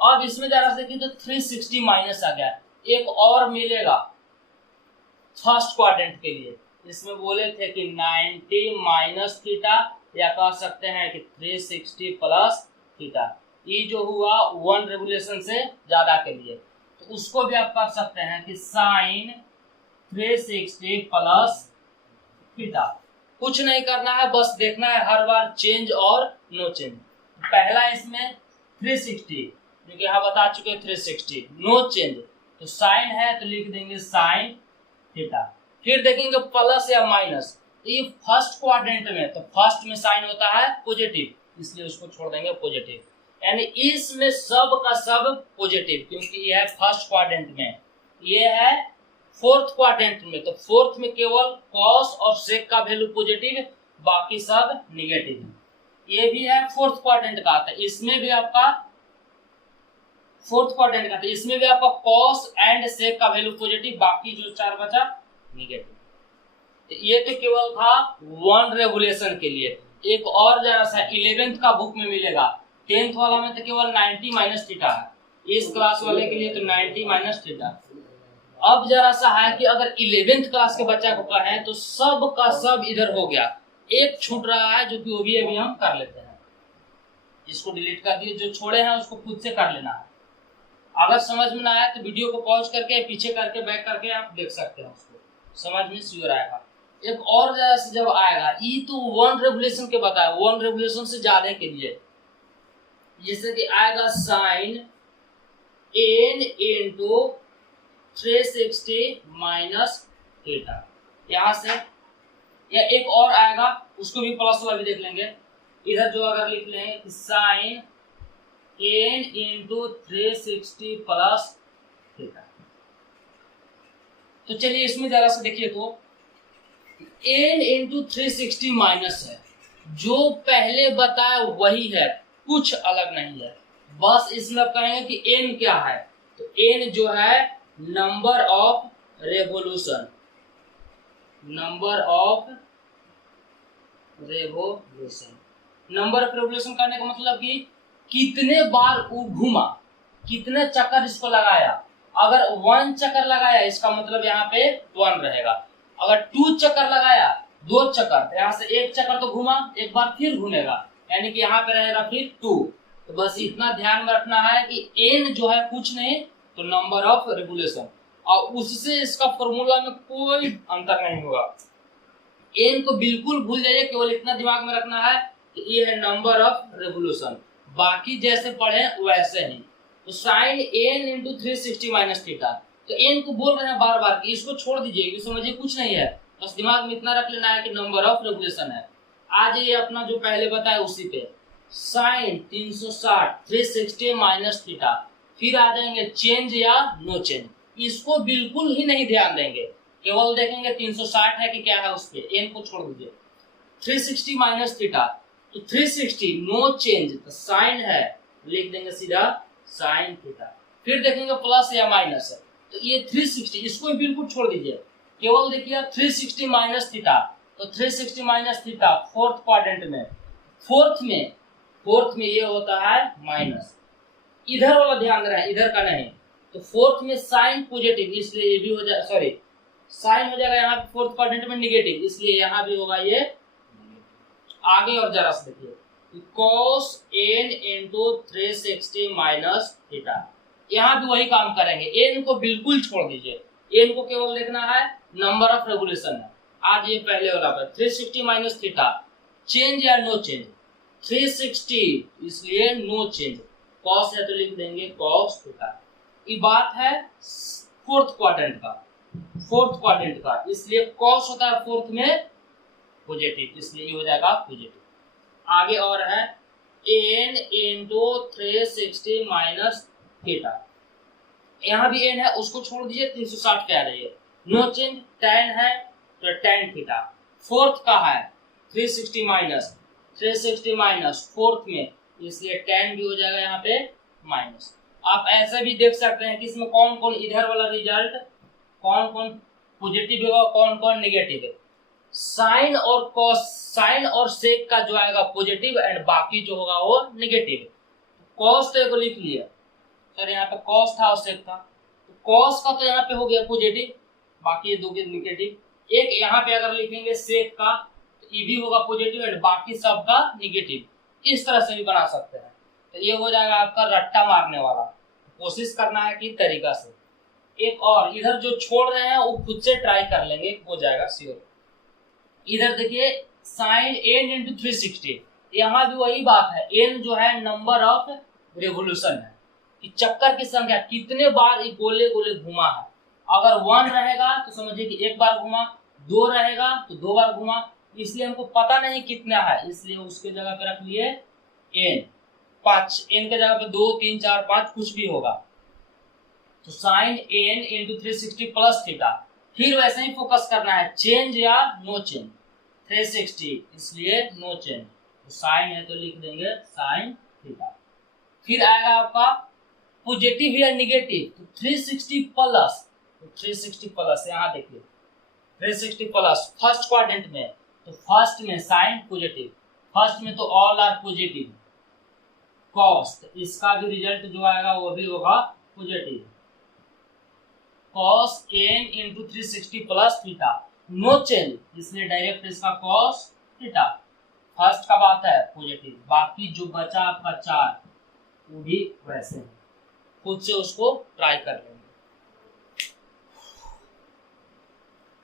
अब इसमें जरा से देखिए तो 360 माइनस आ गया, एक और मिलेगा फर्स्ट क्वाड्रेंट के लिए। इसमें बोले थे कि 90 माइनस थीटा, या कह सकते हैं कि 360 प्लस थीटा, ये जो हुआ 1 रेगुलेशन से ज्यादा के लिए, तो उसको भी आप कर सकते हैं कि साइन 360 प्लस थीटा। कुछ नहीं करना है, बस देखना है हर बार चेंज और नो चेंज। पहला इसमें 360, जो कि यहाँ बता चुके 360 नो चेंज, तो साइन है तो लिख देंगे साइन थीटा। फिर देखेंगे प्लस या माइनस, तो ये फर्स्ट क्वाड्रेंट में, तो फर्स्ट में साइन होता है पॉजिटिव, इसलिए उसको छोड़ देंगे पॉजिटिव, यानी इसमें सब का सब पॉजिटिव, क्योंकि ये है फर्स्ट क्वाड्रेंट में, ये है फोर्थ क्वाड्रेंट में, तो फोर्थ में केवल कॉस और सेक का वैल्यू पॉजिटिव, बाकी सब निगेटिव है। ये भी है फोर्थ क्वाड्रेंट का आता है, इसमें भी आपका फोर्थ क्वाड्रेंट का, तो इसमें भी आपका कॉस एंड सेक का वैल्यू पॉजिटिव, बाकी जो 4 बचा निगेटिव। तो ये तो केवल था वन रेगुलेशन के लिए। एक और जरा सा 11th का बुक में मिलेगा, 10th वाला में तो केवल 90 माइनस थीटा है, इस क्लास वाले के लिए तो 90 माइनस थीटा। अब जरा सा है कि अगर 11th क्लास के बच्चा को कहें तो सब का सब इधर हो गया, एक छूट रहा है जो कि वो भी अभी हम कर लेते हैं, इसको डिलीट कर दिए, जो छोड़े हैं उसको खुद से कर लेना है। अगर समझ में ना आया तो वीडियो को पॉज करके पीछे करके बैक करके आप देख सकते हैं, उसको समझ में श्योर आएगा। एक और जरा से जब आएगा, ई तो वन रेगुलेशन के बताया, वन रेगुलेशन से ज्यादा के लिए, जैसे कि आएगा sine n into 360 minus theta, यहां से, या एक और आएगा उसको भी प्लस वाला भी देख लेंगे। इधर जो अगर लिख लेंगे sine n into 360 plus theta, तो चलिए इसमें जरा से देखिए, तो n इंटू 360 माइनस है, जो पहले बताया वही है, कुछ अलग नहीं है। बस इसमें आप कहेंगे कि n क्या है, तो n जो है number of revolution, number of revolution. Number of revolution करने का मतलब कि कितने बार वो घूमा, कितने चक्कर इसको लगाया। अगर 1 चक्कर लगाया इसका मतलब यहाँ पे 1 रहेगा, अगर 2 चक्कर लगाया, 2 चक्कर, यहाँ से 1 चक्कर तो घूमा, एक बार फिर घूमेगा, यानी कि यहाँ पे रहेगा फिर 2। तो बस इतना ध्यान में रखना है कि n जो है कुछ नहीं तो नंबर ऑफ रेवोल्यूशन, और उससे इसका फॉर्मूला में कोई अंतर नहीं होगा। n को बिल्कुल भूल जाइए, केवल इतना दिमाग में रखना है कि ये है नंबर ऑफ रेवोल्यूशन, बाकी जैसे पढ़े वैसे ही। तो sine n into 360 minus theta, तो n को बोल रहे हैं बार बार कि इसको छोड़ दीजिए, कि समझिए कुछ नहीं है, बस दिमाग में इतना रख लेना है कि नंबर ऑफ रेवोल्यूशन है। आज ये अपना जो पहले बताया उसी पे, साइन 360 360 माइनस थीटा, फिर आ जाएंगे चेंज या नो चेंज, इसको बिल्कुल ही नहीं ध्यान देंगे, केवल देखेंगे 360 है कि क्या है, उस पे n को छोड़ दीजिए। 360 माइनस थीटा, तो 360 नो चेंज, तो साइन है, लिख देंगे सीधा साइन थीटा। फिर देखेंगे प्लस या माइनस है, तो ये 360 इसको बिल्कुल छोड़ दीजिए, केवल देखिए 360 माइनस थीटा, तो 360 माइनस थीटा फोर्थ क्वाड्रेंट में, फोर्थ में ये होता है माइनस, इधर वाला ध्यान रहे, इधर का नहीं। तो फोर्थ में साइन पॉजिटिव, इसलिए ये भी हो जाएगा, सॉरी साइन हो जाएगा यहाँ पे फोर्थ क्वाड्रेंट में निगेटिव, इसलिए यहाँ भी होगा ये आगे। और जरा से देखिए cos n into 360 minus theta, यहाँ भी वही काम करेंगे, n को बिल्कुल छोड़ दीजिए, n को केवल देखना है नंबर ऑफ रेवोल्यूशन है। आज ये पहले वाला पर 360 माइनस थीटा, चेंज या नो चेंज, 360 इसलिए नो चेंज, cos है तो लिख देंगे cos थीटा। ये बात है फोर्थ क्वाड्रेंट का, इसलिए cos होता है फोर्थ में पॉजिटिव, इसलिए ये हो जाएगा पॉजिटिव। आगे और है n इंटू 360 माइनस थीटा, यहाँ भी n है, उसको छोड़ दीजिए, 360 क्या रहिए, नो चेंज, tan है तो tan थीटा। फोर्थ का है 360 माइनस फोर्थ में, इसलिए tan भी हो जाएगा यहाँ पे माइनस। आप ऐसे भी देख सकते हैं कि इसमें कौन कौन इधर वाला रिजल्ट, कौन कौन पॉजिटिव होगा, कौन कौन निगेटिव है। साइन और कॉस, साइन और सेक का जो आएगा पॉजिटिव एंड बाकी जो होगा वो निगेटिव। कॉस तो एक लिख लिया सर, यहाँ पे कॉस था और सेक था, तो कॉस का तो यहाँ पे हो गया पॉजिटिव, बाकी ये दो के निगेटिव। एक यहाँ पे अगर लिखेंगे सेक का तो ये भी होगा पॉजिटिव एंड बाकी सब का निगेटिव, इस तरह से भी बना सकते हैं। तो ये हो जाएगा आपका रट्टा मारने वाला, कोशिश करना है कि तरीका से। एक और इधर जो छोड़ रहे हैं वो खुद से ट्राई कर लेंगे, हो जाएगा श्योर। इधर देखिए साइन n इंटू 360, यहाँ भी वही बात है, n जो है नंबर ऑफ रेवोल्यूशन है, कि चक्कर की संख्या, कितने बार ये गोले गोले घुमा है। अगर 1 रहेगा तो समझिए कि एक बार घुमा, 2 रहेगा तो 2 बार घुमा, इसलिए हमको पता नहीं कितना है, इसलिए उसके जगह पे रख लिए n, 5, n के जगह पे 2 3 4 5 कुछ भी होगा। तो sine n into 360 plus theta, फिर वैसे ही फोकस करना है, चेंज या नो चेंज, 360 इसलिए नो चेंज, तो साइन है तो लिख देंगे साइन थीटा। फिर आएगा आपका पॉजिटिव या निगेटिव, तो 360 प्लस, तो 360 प्लस यहाँ देखिए 360 प्लस फर्स्ट क्वाड्रेंट में, तो फर्स्ट में साइन पॉजिटिव, फर्स्ट में तो ऑल आर पॉजिटिव, कॉस इसका भी रिजल्ट जो आएगा वो भी होगा positive, cos n into 360 plus theta, no change इसलिए डायरेक्ट इसका कॉस थीटा, फर्स्ट का बात है पॉजिटिव, बाकी जो बचा आपका 4 वो भी वैसे है, खुद से उसको ट्राई कर लेंगे।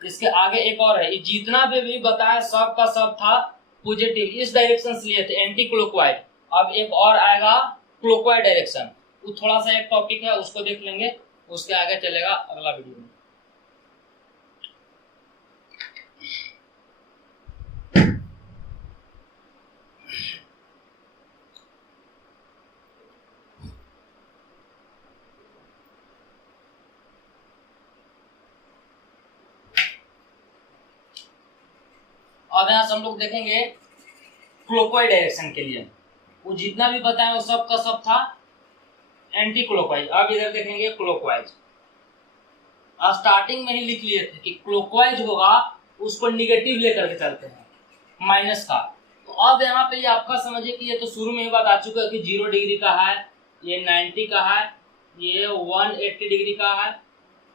इसके आगे एक और है, जितना भी बताया सब का सब था पॉजिटिव, इस डायरेक्शन से लिए थे एंटी क्लॉकवाइज, अब एक और आएगा क्लॉकवाइज डायरेक्शन, वो थोड़ा सा एक टॉपिक है उसको देख लेंगे, उसके आगे चलेगा अगला वीडियो में। अब यहाँ से हम लोग देखेंगे क्लॉकवाइज डायरेक्शन के लिए, वो जितना भी बताया वो सब का सब था एंटी क्लॉकवाइज। अब इधर देखेंगे क्लॉकवाइज, स्टार्टिंग में ही लिख लिए थे कि क्लॉकवाइज होगा उसको निगेटिव लेकर के चलते हैं माइनस का, तो अब यहाँ पे ये आपका समझिए कि ये तो शुरू में ही बात आ चुका है कि 0 डिग्री का है, ये 90 का है, ये 180 डिग्री का है,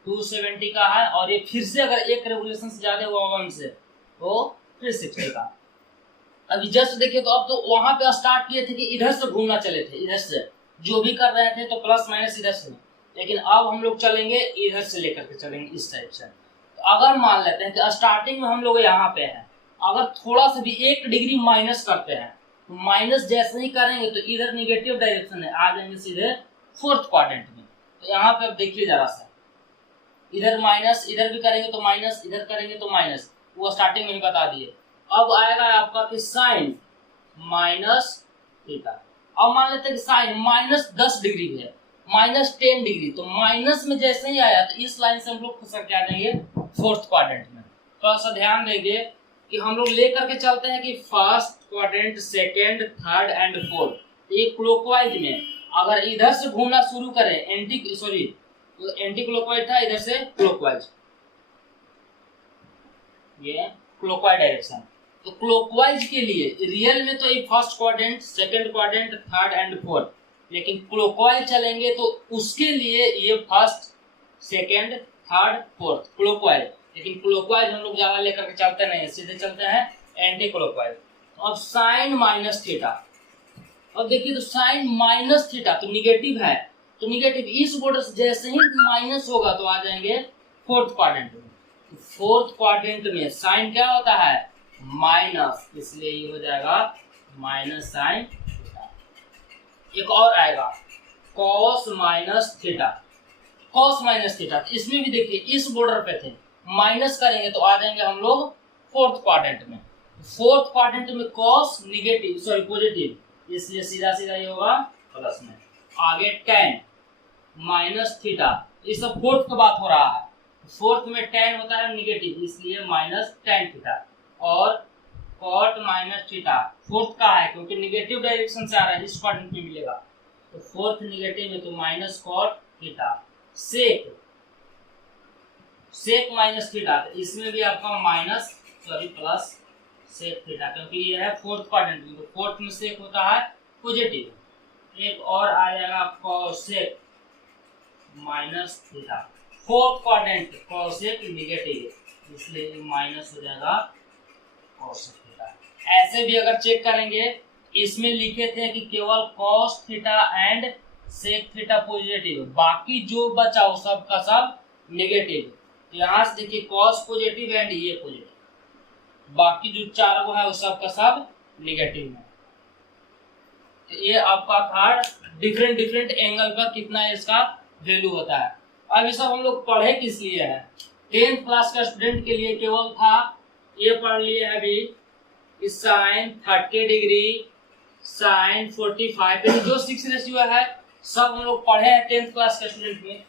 270 का है, और ये फिर से अगर एक रेवोल्यूशन से ज्यादा हुआ 1 से तो 360 का। अभी जस्ट देखिए तो अब तो वहां पे स्टार्ट किए थे कि इधर से घूमना चले थे, इधर से जो भी कर रहे थे तो प्लस माइनस इधर से, लेकिन अब हम लोग चलेंगे इधर से लेकर के चलेंगे इस टाइप से। तो अगर मान लेते हैं कि स्टार्टिंग में हम लोग यहाँ पे हैं, अगर थोड़ा सा भी 1 डिग्री माइनस करते हैं तो माइनस जैसे ही करेंगे तो इधर निगेटिव डायरेक्शन है, आ जाएंगे सीधे फोर्थ क्वाड्रेंट में। तो यहाँ पे अब देखिए जरा सा, इधर माइनस, इधर भी करेंगे तो माइनस, इधर करेंगे तो माइनस, वो स्टार्टिंग में ही बता दिए। अब आएगा आपका कि साइन माइनस थीटा, अब मान लेते हैं कि साइन माइनस 10 डिग्री है, माइनस 10 डिग्री, तो माइनस में जैसे ही आया तो इस लाइन से हम लोग खसक के आ जाएंगे फोर्थ क्वाड्रेंट में। थोड़ा सा ध्यान देंगे कि हम लोग लेकर के चलते हैं कि first quadrant, second, third and fourth, ये क्लॉकवाइज में अगर इधर से घूमना शुरू करें एंटी क्लॉकवाइज था, इधर से क्लॉकवाइज, ये क्लॉकवाइज डायरेक्शन। तो क्लॉकवाइज के लिए रियल में तो ये first quadrant, second quadrant, third and fourth, लेकिन क्लॉकवाइज चलेंगे तो उसके लिए ये first, second, third, fourth clockwise, लेकिन क्लॉकवाइज हम लोग ज्यादा लेकर के चलते नहीं, सीधे चलते हैं एंटी क्लॉकवाइज। तो अब साइन माइनस थीटा, अब देखिए तो साइन माइनस थीटा तो निगेटिव है, तो निगेटिव इस बॉर्डर से जैसे ही माइनस होगा तो आ जाएंगे फोर्थ क्वाड्रेंट में। तो फोर्थ क्वाड्रेंट में साइन क्या होता है माइनस, इसलिए ये हो जाएगा माइनस साइन थीटा। एक और आएगा cos minus theta, cos minus theta, इसमें भी देखिए इस बॉर्डर पे थे, माइनस करेंगे तो आ जाएंगे हम लोग फोर्थ क्वाड्रेंट में। फोर्थ क्वाड्रेंट में कॉस पॉजिटिव, इसलिए सीधा सीधा ये होगा प्लस में। आगे टेन माइनस थीटा, ये सब फोर्थ का बात हो रहा है, फोर्थ में टेन होता है निगेटिव, इसलिए माइनस टेन थीटा। और कॉट माइनस थीटा फोर्थ का है क्योंकि निगेटिव डायरेक्शन से आ रहा है, इस क्वाड्रेंट में मिलेगा, तो फोर्थ निगेटिव में तो minus cot theta. Sec minus theta, इसमें भी आपका माइनस प्लस सेक थीटा, क्योंकि ये है फोर्थ क्वाड्रेंट में, तो फोर्थ में सेक होता है पॉजिटिव। एक और आ जाएगा cosec minus theta, fourth quadrant cosec negative, इसलिए माइनस हो जाएगा कॉसेक थीटा। ऐसे भी अगर चेक करेंगे, इसमें लिखे थे कि केवल cos theta and sec theta positive, बाकी जो बचा वो सब का सब नेगेटिव। यहाँ से देखिए कॉस पॉजिटिव एंड ये पॉजिटिव, बाकी जो चार वो है वो सब का सब नेगेटिव है। तो ये आपका था डिफरेंट एंगल पर कितना इसका वैल्यू होता है। अब ये सब हम लोग पढ़े किस लिए है, 10th क्लास का स्टूडेंट के लिए केवल था, ये पढ़ लिए है अभी साइन 30 डिग्री, साइन 45, जो 6 रेशियो है सब हम लोग पढ़े हैं 10th क्लास के स्टूडेंट में।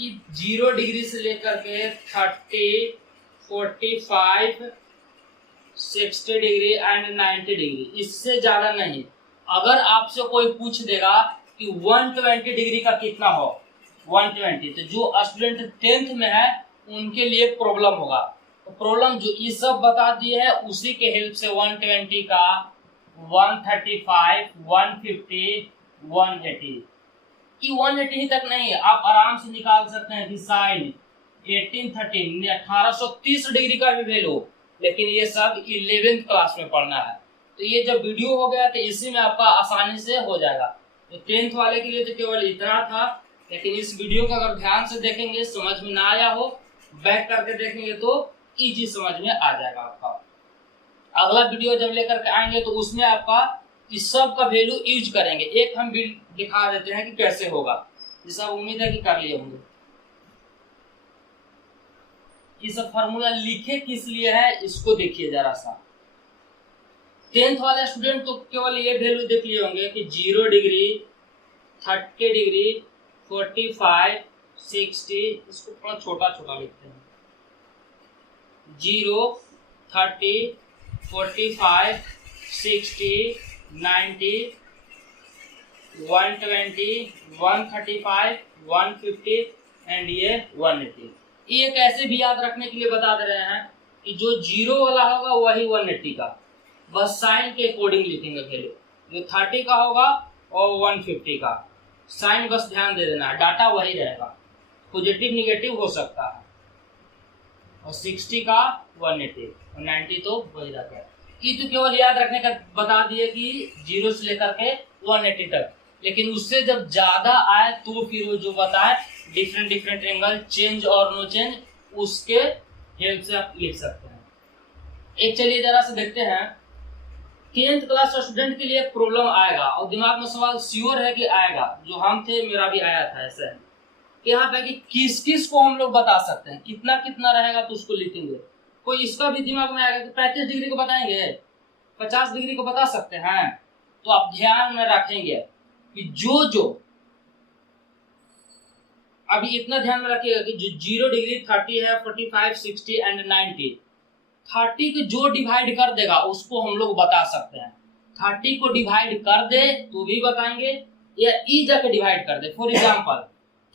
कि 0 डिग्री से लेकर के 30, 45, 60 डिग्री एंड 90 डिग्री, इससे ज्यादा नहीं। अगर आपसे कोई पूछ देगा कि 120 डिग्री का कितना हो, 120, तो जो स्टूडेंट 10th में है उनके लिए प्रॉब्लम होगा। तो प्रॉब्लम जो ये सब बता दिए है उसी के हेल्प से 120 का 135, 150, 180 कि 180 तक नहीं, आप आराम से निकाल सकते हैं कि साइन 1830 1830 डिग्री का भी वैल्यू, लेकिन ये सब 11th क्लास में पढ़ना है। तो ये जब वीडियो हो गया तो इसी में आपका आसानी से हो जाएगा। तो 10th वाले के लिए तो केवल इतना था, लेकिन इस वीडियो को अगर ध्यान से देखेंगे, समझ में ना आया हो, बैक करके देखेंगे तो इजी समझ में आ जाएगा आपका। अगला वीडियो जब लेकर के आएंगे तो उसमें आपका इस सब का वैल्यू यूज करेंगे। एक हम दिखा देते हैं कि कैसे होगा, ये सब उम्मीद है कि कर लिए होंगे। ये सब फॉर्मूला लिखे किस लिए है इसको देखिए जरा सा। 10th वाले स्टूडेंट तो केवल ये वैल्यू देख लिए होंगे कि 0 डिग्री, 30 डिग्री, 45, 60, इसको थोड़ा छोटा छोटा लिखते हैं, 0, 30, 45, 60, 90, 120, 135, 150 एंड ये 180। ये कैसे भी याद रखने के लिए बता दे रहे हैं कि जो 0 वाला होगा वही 180 का, बस साइन के अकॉर्डिंग लिखेंगे वैल्यू। जो 30 का होगा और 150 का साइन बस ध्यान दे देना है, डाटा वही रहेगा, पॉजिटिव निगेटिव हो सकता है। और 60 का 180 और 90 तो वही रहता है। ये तो केवल याद रखने का बता दिए कि 0 से लेकर के 180 तक, लेकिन उससे जब ज्यादा आए तो फिर वो जो बताए डिफरेंट एंगल चेंज और नो चेंज, उसके हेल्प से आप लिख सकते हैं। एक चलिए जरा से देखते हैं, 10th क्लास स्टूडेंट के लिए प्रॉब्लम आएगा और दिमाग में सवाल श्योर है कि आएगा, जो हम थे मेरा भी आया था ऐसा है कि यहाँ पे कि किस किस को हम लोग बता सकते हैं, कितना कितना रहेगा तो उसको लिखेंगे। कोई इसका भी दिमाग में आएगा कि 35 डिग्री को बताएंगे, 50 डिग्री को बता सकते हैं। तो आप ध्यान में रखेंगे कि जो अभी इतना ध्यान में रखिएगा कि जो 0 डिग्री, 30 है, 45, 60 एंड 90, 30 को जो डिवाइड कर देगा उसको हम लोग बता सकते हैं। 30 को डिवाइड कर दे तो भी बताएंगे, या ई जाके डिवाइड कर दे। फॉर एग्जांपल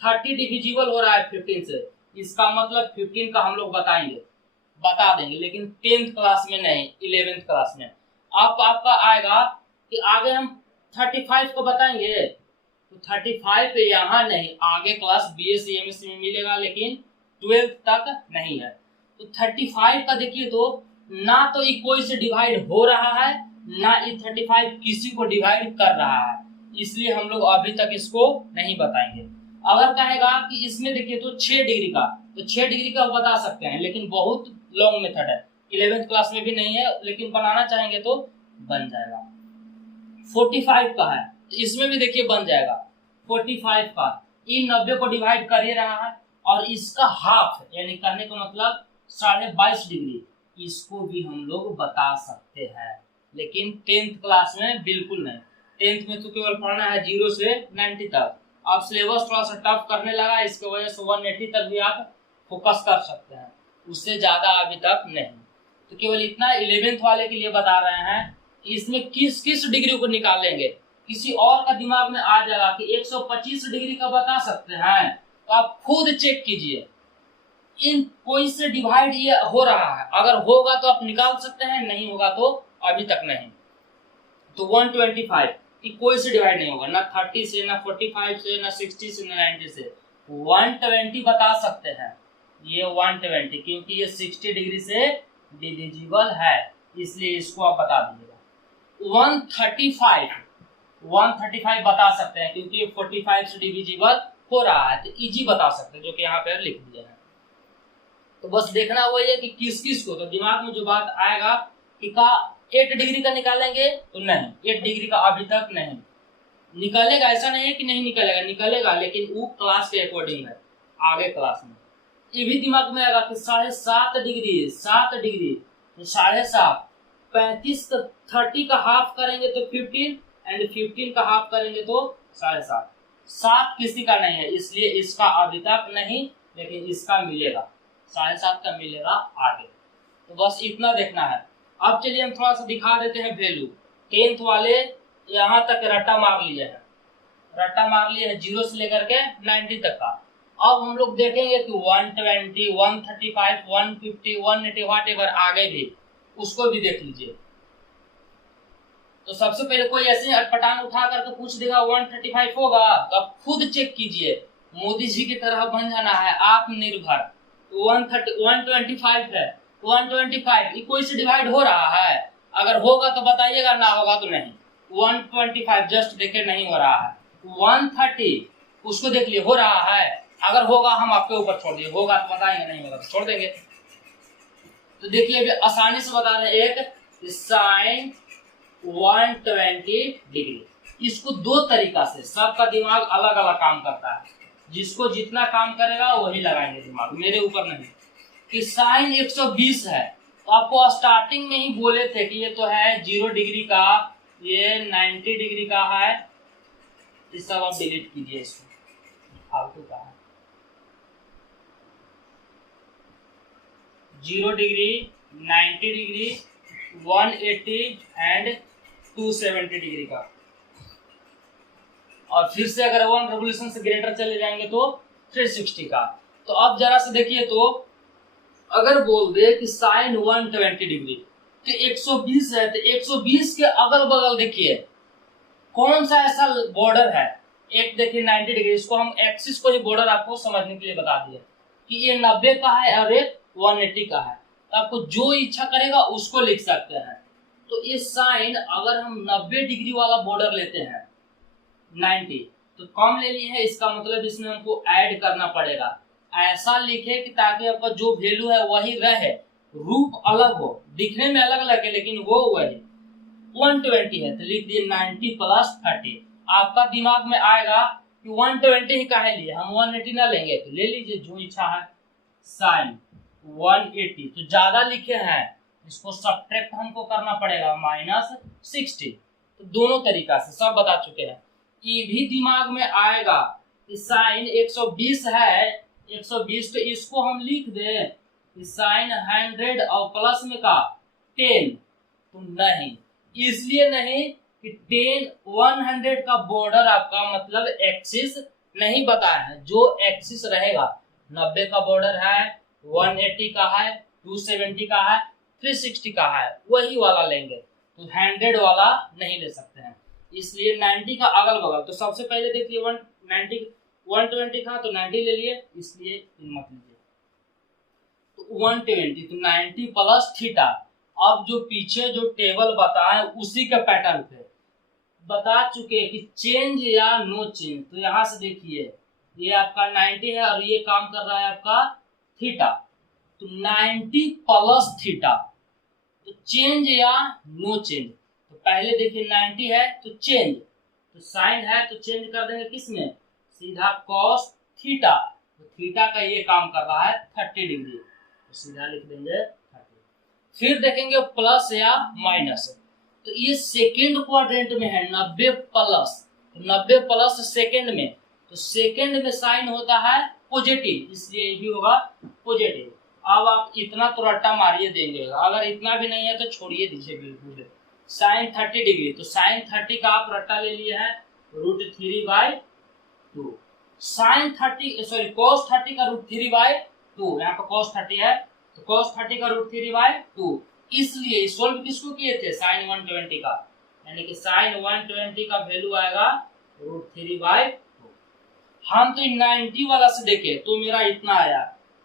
30 डिविजिबल हो रहा है 15 से, इसका मतलब 15 का हम लोग बता देंगे, लेकिन 10th क्लास में नहीं, 11th क्लास में। आपका आएगा कि आगे हम 35 को बताएंगे, तो 35 यहाँ नहीं, आगे क्लास BSc MSc में मिलेगा, लेकिन 12th तक नहीं है। तो 35 का देखिए तो ना तो ये कोई से डिवाइड हो रहा है, ना ये 35 किसी को डिवाइड कर रहा है, इसलिए हम लोग अभी तक इसको नहीं बताएंगे। अगर कहेगा कि इसमें देखिए तो 6 डिग्री का, तो 6 डिग्री का बता सकते हैं, लेकिन बहुत लॉन्ग मेथड है, 11th क्लास में भी नहीं है, लेकिन बनाना चाहेंगे तो बन जाएगा। 45 का है तो इसमें भी देखिए बन जाएगा। 45 का इन 90 को डिवाइड कर ही रहा है, और इसका हाफ यानी कहने का मतलब 22.5 डिग्री, इसको भी हम लोग बता सकते हैं, लेकिन 10th क्लास में बिल्कुल नहीं। 10th में तो केवल पढ़ना है 0 से 90 तक। आप सिलेबस थोड़ा सा टफ करने लगा, इसके वजह से 180 तक भी आप फोकस कर सकते हैं, उससे ज्यादा अभी तक नहीं। तो केवल इतना 11th वाले के लिए बता रहे हैं। इसमें किस किस डिग्री को निकालेंगे, किसी और का दिमाग में आ जाएगा कि 125 डिग्री का बता सकते हैं, तो आप खुद चेक कीजिए इन कोई से डिवाइड ये हो रहा है, अगर होगा तो आप निकाल सकते हैं, नहीं होगा तो अभी तक नहीं। तो 125 कि कोई से डिवाइड नहीं होगा, ना 30 से, ना 45 से, ना 60 से, ना 90 से। 120 बता सकते हैं, ये 120 क्योंकि ये 60 डिग्री से डिविजिबल है, इसलिए इसको आप बता दीजिएगा। 135 बता सकते हैं क्योंकि ये 45 से डिविजिबल हो रहा है, तो इजी बता सकते हैं, जो कि यहाँ पे लिख दिया है। तो बस देखना वही है कि किस किस को, तो दिमाग में जो बात आएगा कि का 8 डिग्री का निकालेंगे तो नहीं, 8 डिग्री का अभी तक नहीं निकलेगा, ऐसा नहीं है कि नहीं निकलेगा, निकलेगा, लेकिन वो क्लास के अकॉर्डिंग है, आगे क्लास में। ये भी दिमाग में आएगा कि 7.5 डिग्री, 7 डिग्री, 7.5, 35 30 का हाफ करेंगे तो 15 एंड 15 का हाफ करेंगे तो 7.5। 7 किसी का नहीं है, इसलिए इसका अभी तक नहीं, लेकिन इसका मिलेगा, 7.5 का मिलेगा आगे। तो बस इतना देखना है। अब चलिए हम थोड़ा सा दिखा देते हैं वैल्यू। 10th वाले यहाँ तक रट्टा मार लिए हैं, रट्टा मार लिए है 0 से लेकर के 90 तक का। अब हम लोग देखेंगे कि 120, 135, 150, 180 वाट एवर आगे भी, उसको भी देख लीजिए। तो सबसे पहले कोई ऐसे अटपटांग उठा करके पूछ देगा 135 होगा, तो आप खुद चेक कीजिए, मोदी जी की तरह बन जाना है आत्मनिर्भर। 125 है, 125 कोई से डिवाइड हो रहा है? अगर होगा तो बताइएगा, ना होगा तो नहीं। 125 जस्ट देखे नहीं हो रहा है। 130 उसको देख लिए हो रहा है, अगर होगा हम आपके ऊपर छोड़ दिए, होगा तो बताएंगे, नहीं होगा तो छोड़ देंगे। तो देखिए अभी आसानी से बता रहे हैं, एक साइन 120 डिग्री। इसको दो तरीका से, सबका दिमाग अलग अलग काम करता है, जिसको जितना काम करेगा वही लगाएंगे दिमाग, मेरे ऊपर नहीं। कि साइन 120 है, तो आपको स्टार्टिंग में ही बोले थे कि ये तो है 0 डिग्री का, ये 90 डिग्री का है, इस सब आप डिलीट कीजिए, इसको फालतू का है। 0 डिग्री, 90 डिग्री, 180 एंड 270 डिग्री का। और फिर से अगर 1 रेवोल्यूशन से ग्रेटर चले जाएंगे तो 360 का। तो अब जरा से देखिए, तो अगर बोल दे कि साइन 120 डिग्री तो 120 है, तो 120 के अगल बगल देखिए कौन सा ऐसा बॉर्डर है। एक देखिए 90 डिग्री, इसको हम एक्सिस को ही बॉर्डर आपको समझने के लिए बता दिए कि ये 90 का है और एक 180 का है। तो आपको जो इच्छा करेगा उसको लिख सकते हैं। तो ये साइन अगर हम 90 डिग्री वाला बॉर्डर लेते हैं, 90 तो कम ले लिए है, इसका मतलब इसमें हमको ऐड करना पड़ेगा। ऐसा लिखे कि ताकि आपका जो वैल्यू है वही रहे, रूप अलग हो, दिखने में अलग लगे लेकिन वो वही। 120 है तो लिख दिए 90 प्लस 30। आपका दिमाग में आएगा कि 120 ही काहे लिए, हम 180 ना लेंगे, तो ले लीजिए जो इच्छा है। साइन 180 तो ज्यादा लिखे हैं, इसको सब्ट्रैक्ट हमको करना पड़ेगा, -60। तो दोनों तरीका से सब बता चुके हैं। ये भी दिमाग में आएगा कि साइन 120 है, 120 तो इसको हम लिख दे साइन 100 और प्लस में का 10, तो नहीं, इसलिए नहीं कि 10 100 का बॉर्डर आपका मतलब एक्सिस नहीं बताया है। जो एक्सिस रहेगा, 90 का बॉर्डर है, 180 का है, 270 का है, 360 का है, वही वाला लेंगे। तो 100 वाला नहीं ले सकते हैं, इसलिए 90 का अगल बगल। तो सबसे पहले देखिए 120 था तो 90 ले लिए, इसलिए मत लीजिए। तो 120 तो 90 प्लस थीटा। अब जो पीछे जो टेबल बताए उसी के पैटर्न पे बता चुके कि चेंज या नो चेंज। तो यहाँ से देखिए ये आपका 90 है और ये काम कर रहा है आपका थीटा, तो 90 प्लस थीटा, तो चेंज या नो चेंज। तो पहले देखिए 90 है तो चेंज, तो साइन है तो चेंज कर देंगे किसमें, सीधा कॉस थीटा। तो थीटा का ये काम कर रहा है 30 डिग्री, तो सीधा लिख देंगे 30। फिर देखेंगे प्लस या माइनस। तो ये सेकेंड क्वाड्रेंट में है 90 प्लस, तो 90 प्लस सेकेंड में, तो सेकेंड में साइन होता है पॉजिटिव, इसलिए ये भी होगा पॉजिटिव। अब आप इतना तो रट्टा मारिए देंगे, अगर इतना भी नहीं है तो छोड़िए दीजिए बिल्कुल। साइन 30 डिग्री, तो साइन 30 का आप रट्टा ले लिए है √3/2। साइन 30 सॉरी cos 30 का √3/2, यहाँ पर cos 30 है तो cos 30 का √3/2, इसलिए सोल्व किसको किए थे, साइन 120 का, यानी कि साइन 120 का वैल्यू आएगा √3/2। हम तो 90 वाला से देखे तो मेरा इतना आया,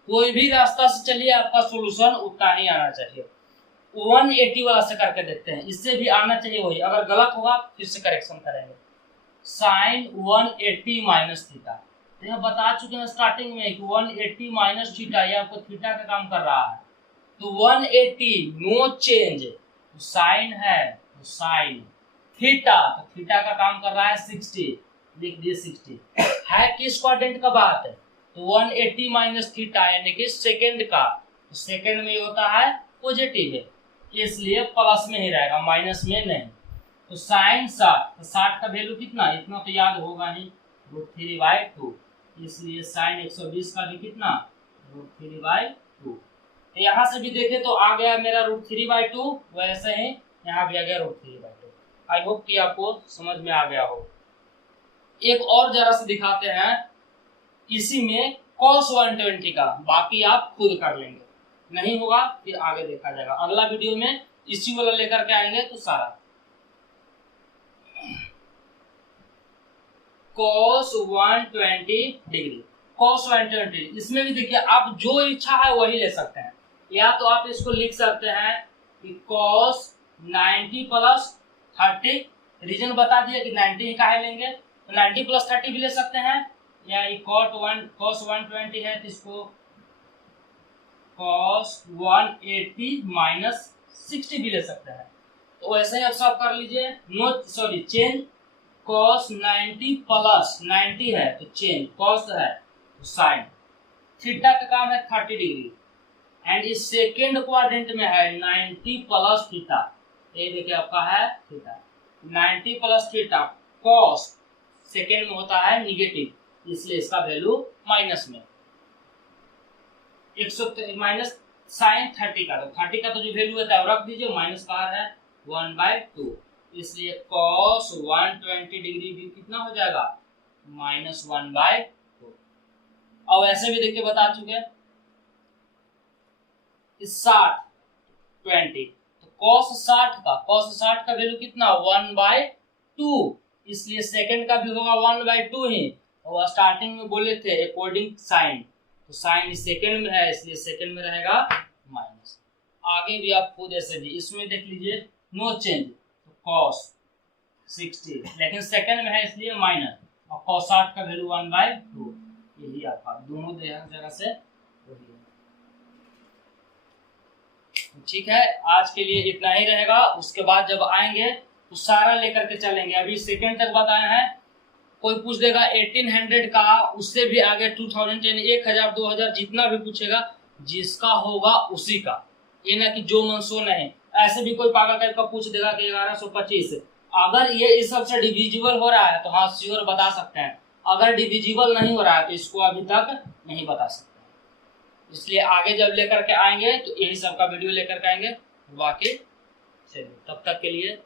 कोई भी रास्ता से चलिए आपका सोल्यूशन उतना ही आना चाहिए। 180 वाला से करके देखते हैं, इससे भी आना चाहिए वही, अगर गलत होगा फिर से करेक्शन करेंगे। साइन 180 माइनस थीटा, तो यह बता चुके हैं स्टार्टिंग में कि 180 माइनस थीटा, ये आपको थीटा का काम कर रहा है। तो 180 नो चेंज, तो साइन है तो साइन थीटा, तो थीटा का काम कर रहा है 60, लिख दिए 60 है। किस क्वाड्रेंट का बात है, तो 180 माइनस थीटा यानी कि सेकेंड का, तो सेकेंड में होता है पॉजिटिव है, इसलिए प्लस में ही रहेगा, माइनस में नहीं। तो साइन 60, तो 60 का वैल्यू कितना, इतना तो याद होगा ही, √3/2, इसलिए साइन 120 का भी कितना √3/2। यहाँ से भी देखे तो आ गया मेरा √3/2, वैसे ही यहाँ भी आ गया √3/2। आई होप कि आपको समझ में आ गया हो। एक और जरा से दिखाते हैं इसी में cos 120 का, बाकी आप खुद कर लेंगे, नहीं होगा फिर आगे देखा जाएगा। अगला वीडियो में इसी वाला लेकर के आएंगे तो सारा cos 120 डिग्री, cos 120, इसमें भी देखिए आप जो इच्छा है वही ले सकते हैं। या तो आप इसको लिख सकते हैं कि cos 90 + 30, रीजन बता दिया कि 90 ही काहे लेंगे, तो 90 + 30 भी ले सकते हैं, या cos 120 है तो इसको cos 180 - 60 भी ले सकते हैं। तो वैसे ही आप सब कर लीजिए। चेंज cos 90 + 90 है तो चेंज cos है तो साइन, थीटा का काम है 30 डिग्री, एंड इस सेकेंड क्वाड्रेंट में है 90 + थीटा, ये देखिए आपका है थीटा, 90 + थीटा cos सेकेंड में होता है निगेटिव, इसलिए इसका वैल्यू माइनस में माइनस साइन 30 का, तो 30 का तो जो वैल्यू होता है रख दीजिए, माइनस का है 1/2, इसलिए cos 120 डिग्री भी कितना हो जाएगा -1/2। अब ऐसे भी देखिए बता चुके हैं 60 20, तो cos 60 का वैल्यू कितना 1/2, इसलिए सेकंड का भी होगा 1/2 ही, और स्टार्टिंग में बोले थे अकॉर्डिंग साइन, तो साइन सेकंड में है इसलिए सेकंड में रहेगा माइनस। आगे भी आप खुद ऐसे भी इसमें देख लीजिए नो चेंज, तो cos 60, लेकिन सेकंड में है इसलिए माइनस, और cos 60 का वैल्यू 1/2, यही आपका दोनों जगह से वही है। ठीक है, आज के लिए इतना ही रहेगा, उसके बाद जब आएंगे तो सारा लेकर के चलेंगे। अभी सेकंड तक बताए हैं, कोई पूछ देगा 1800 का, उससे भी आगे 2000 यानी 1000 2000 जितना भी पूछेगा जिसका होगा उसी का, ये ना कि जो मन सो नहीं। ऐसे भी कोई पागल टाइप का पूछ देगा कि 1125, अगर ये इस सबसे डिविजिबल हो रहा है तो हाँ श्योर बता सकते हैं, अगर डिविजिबल नहीं हो रहा है तो इसको अभी तक नहीं बता सकते। इसलिए आगे जब लेकर के आएंगे तो यही सब का वीडियो लेकर के आएंगे। बाकी चलिए तब तक के लिए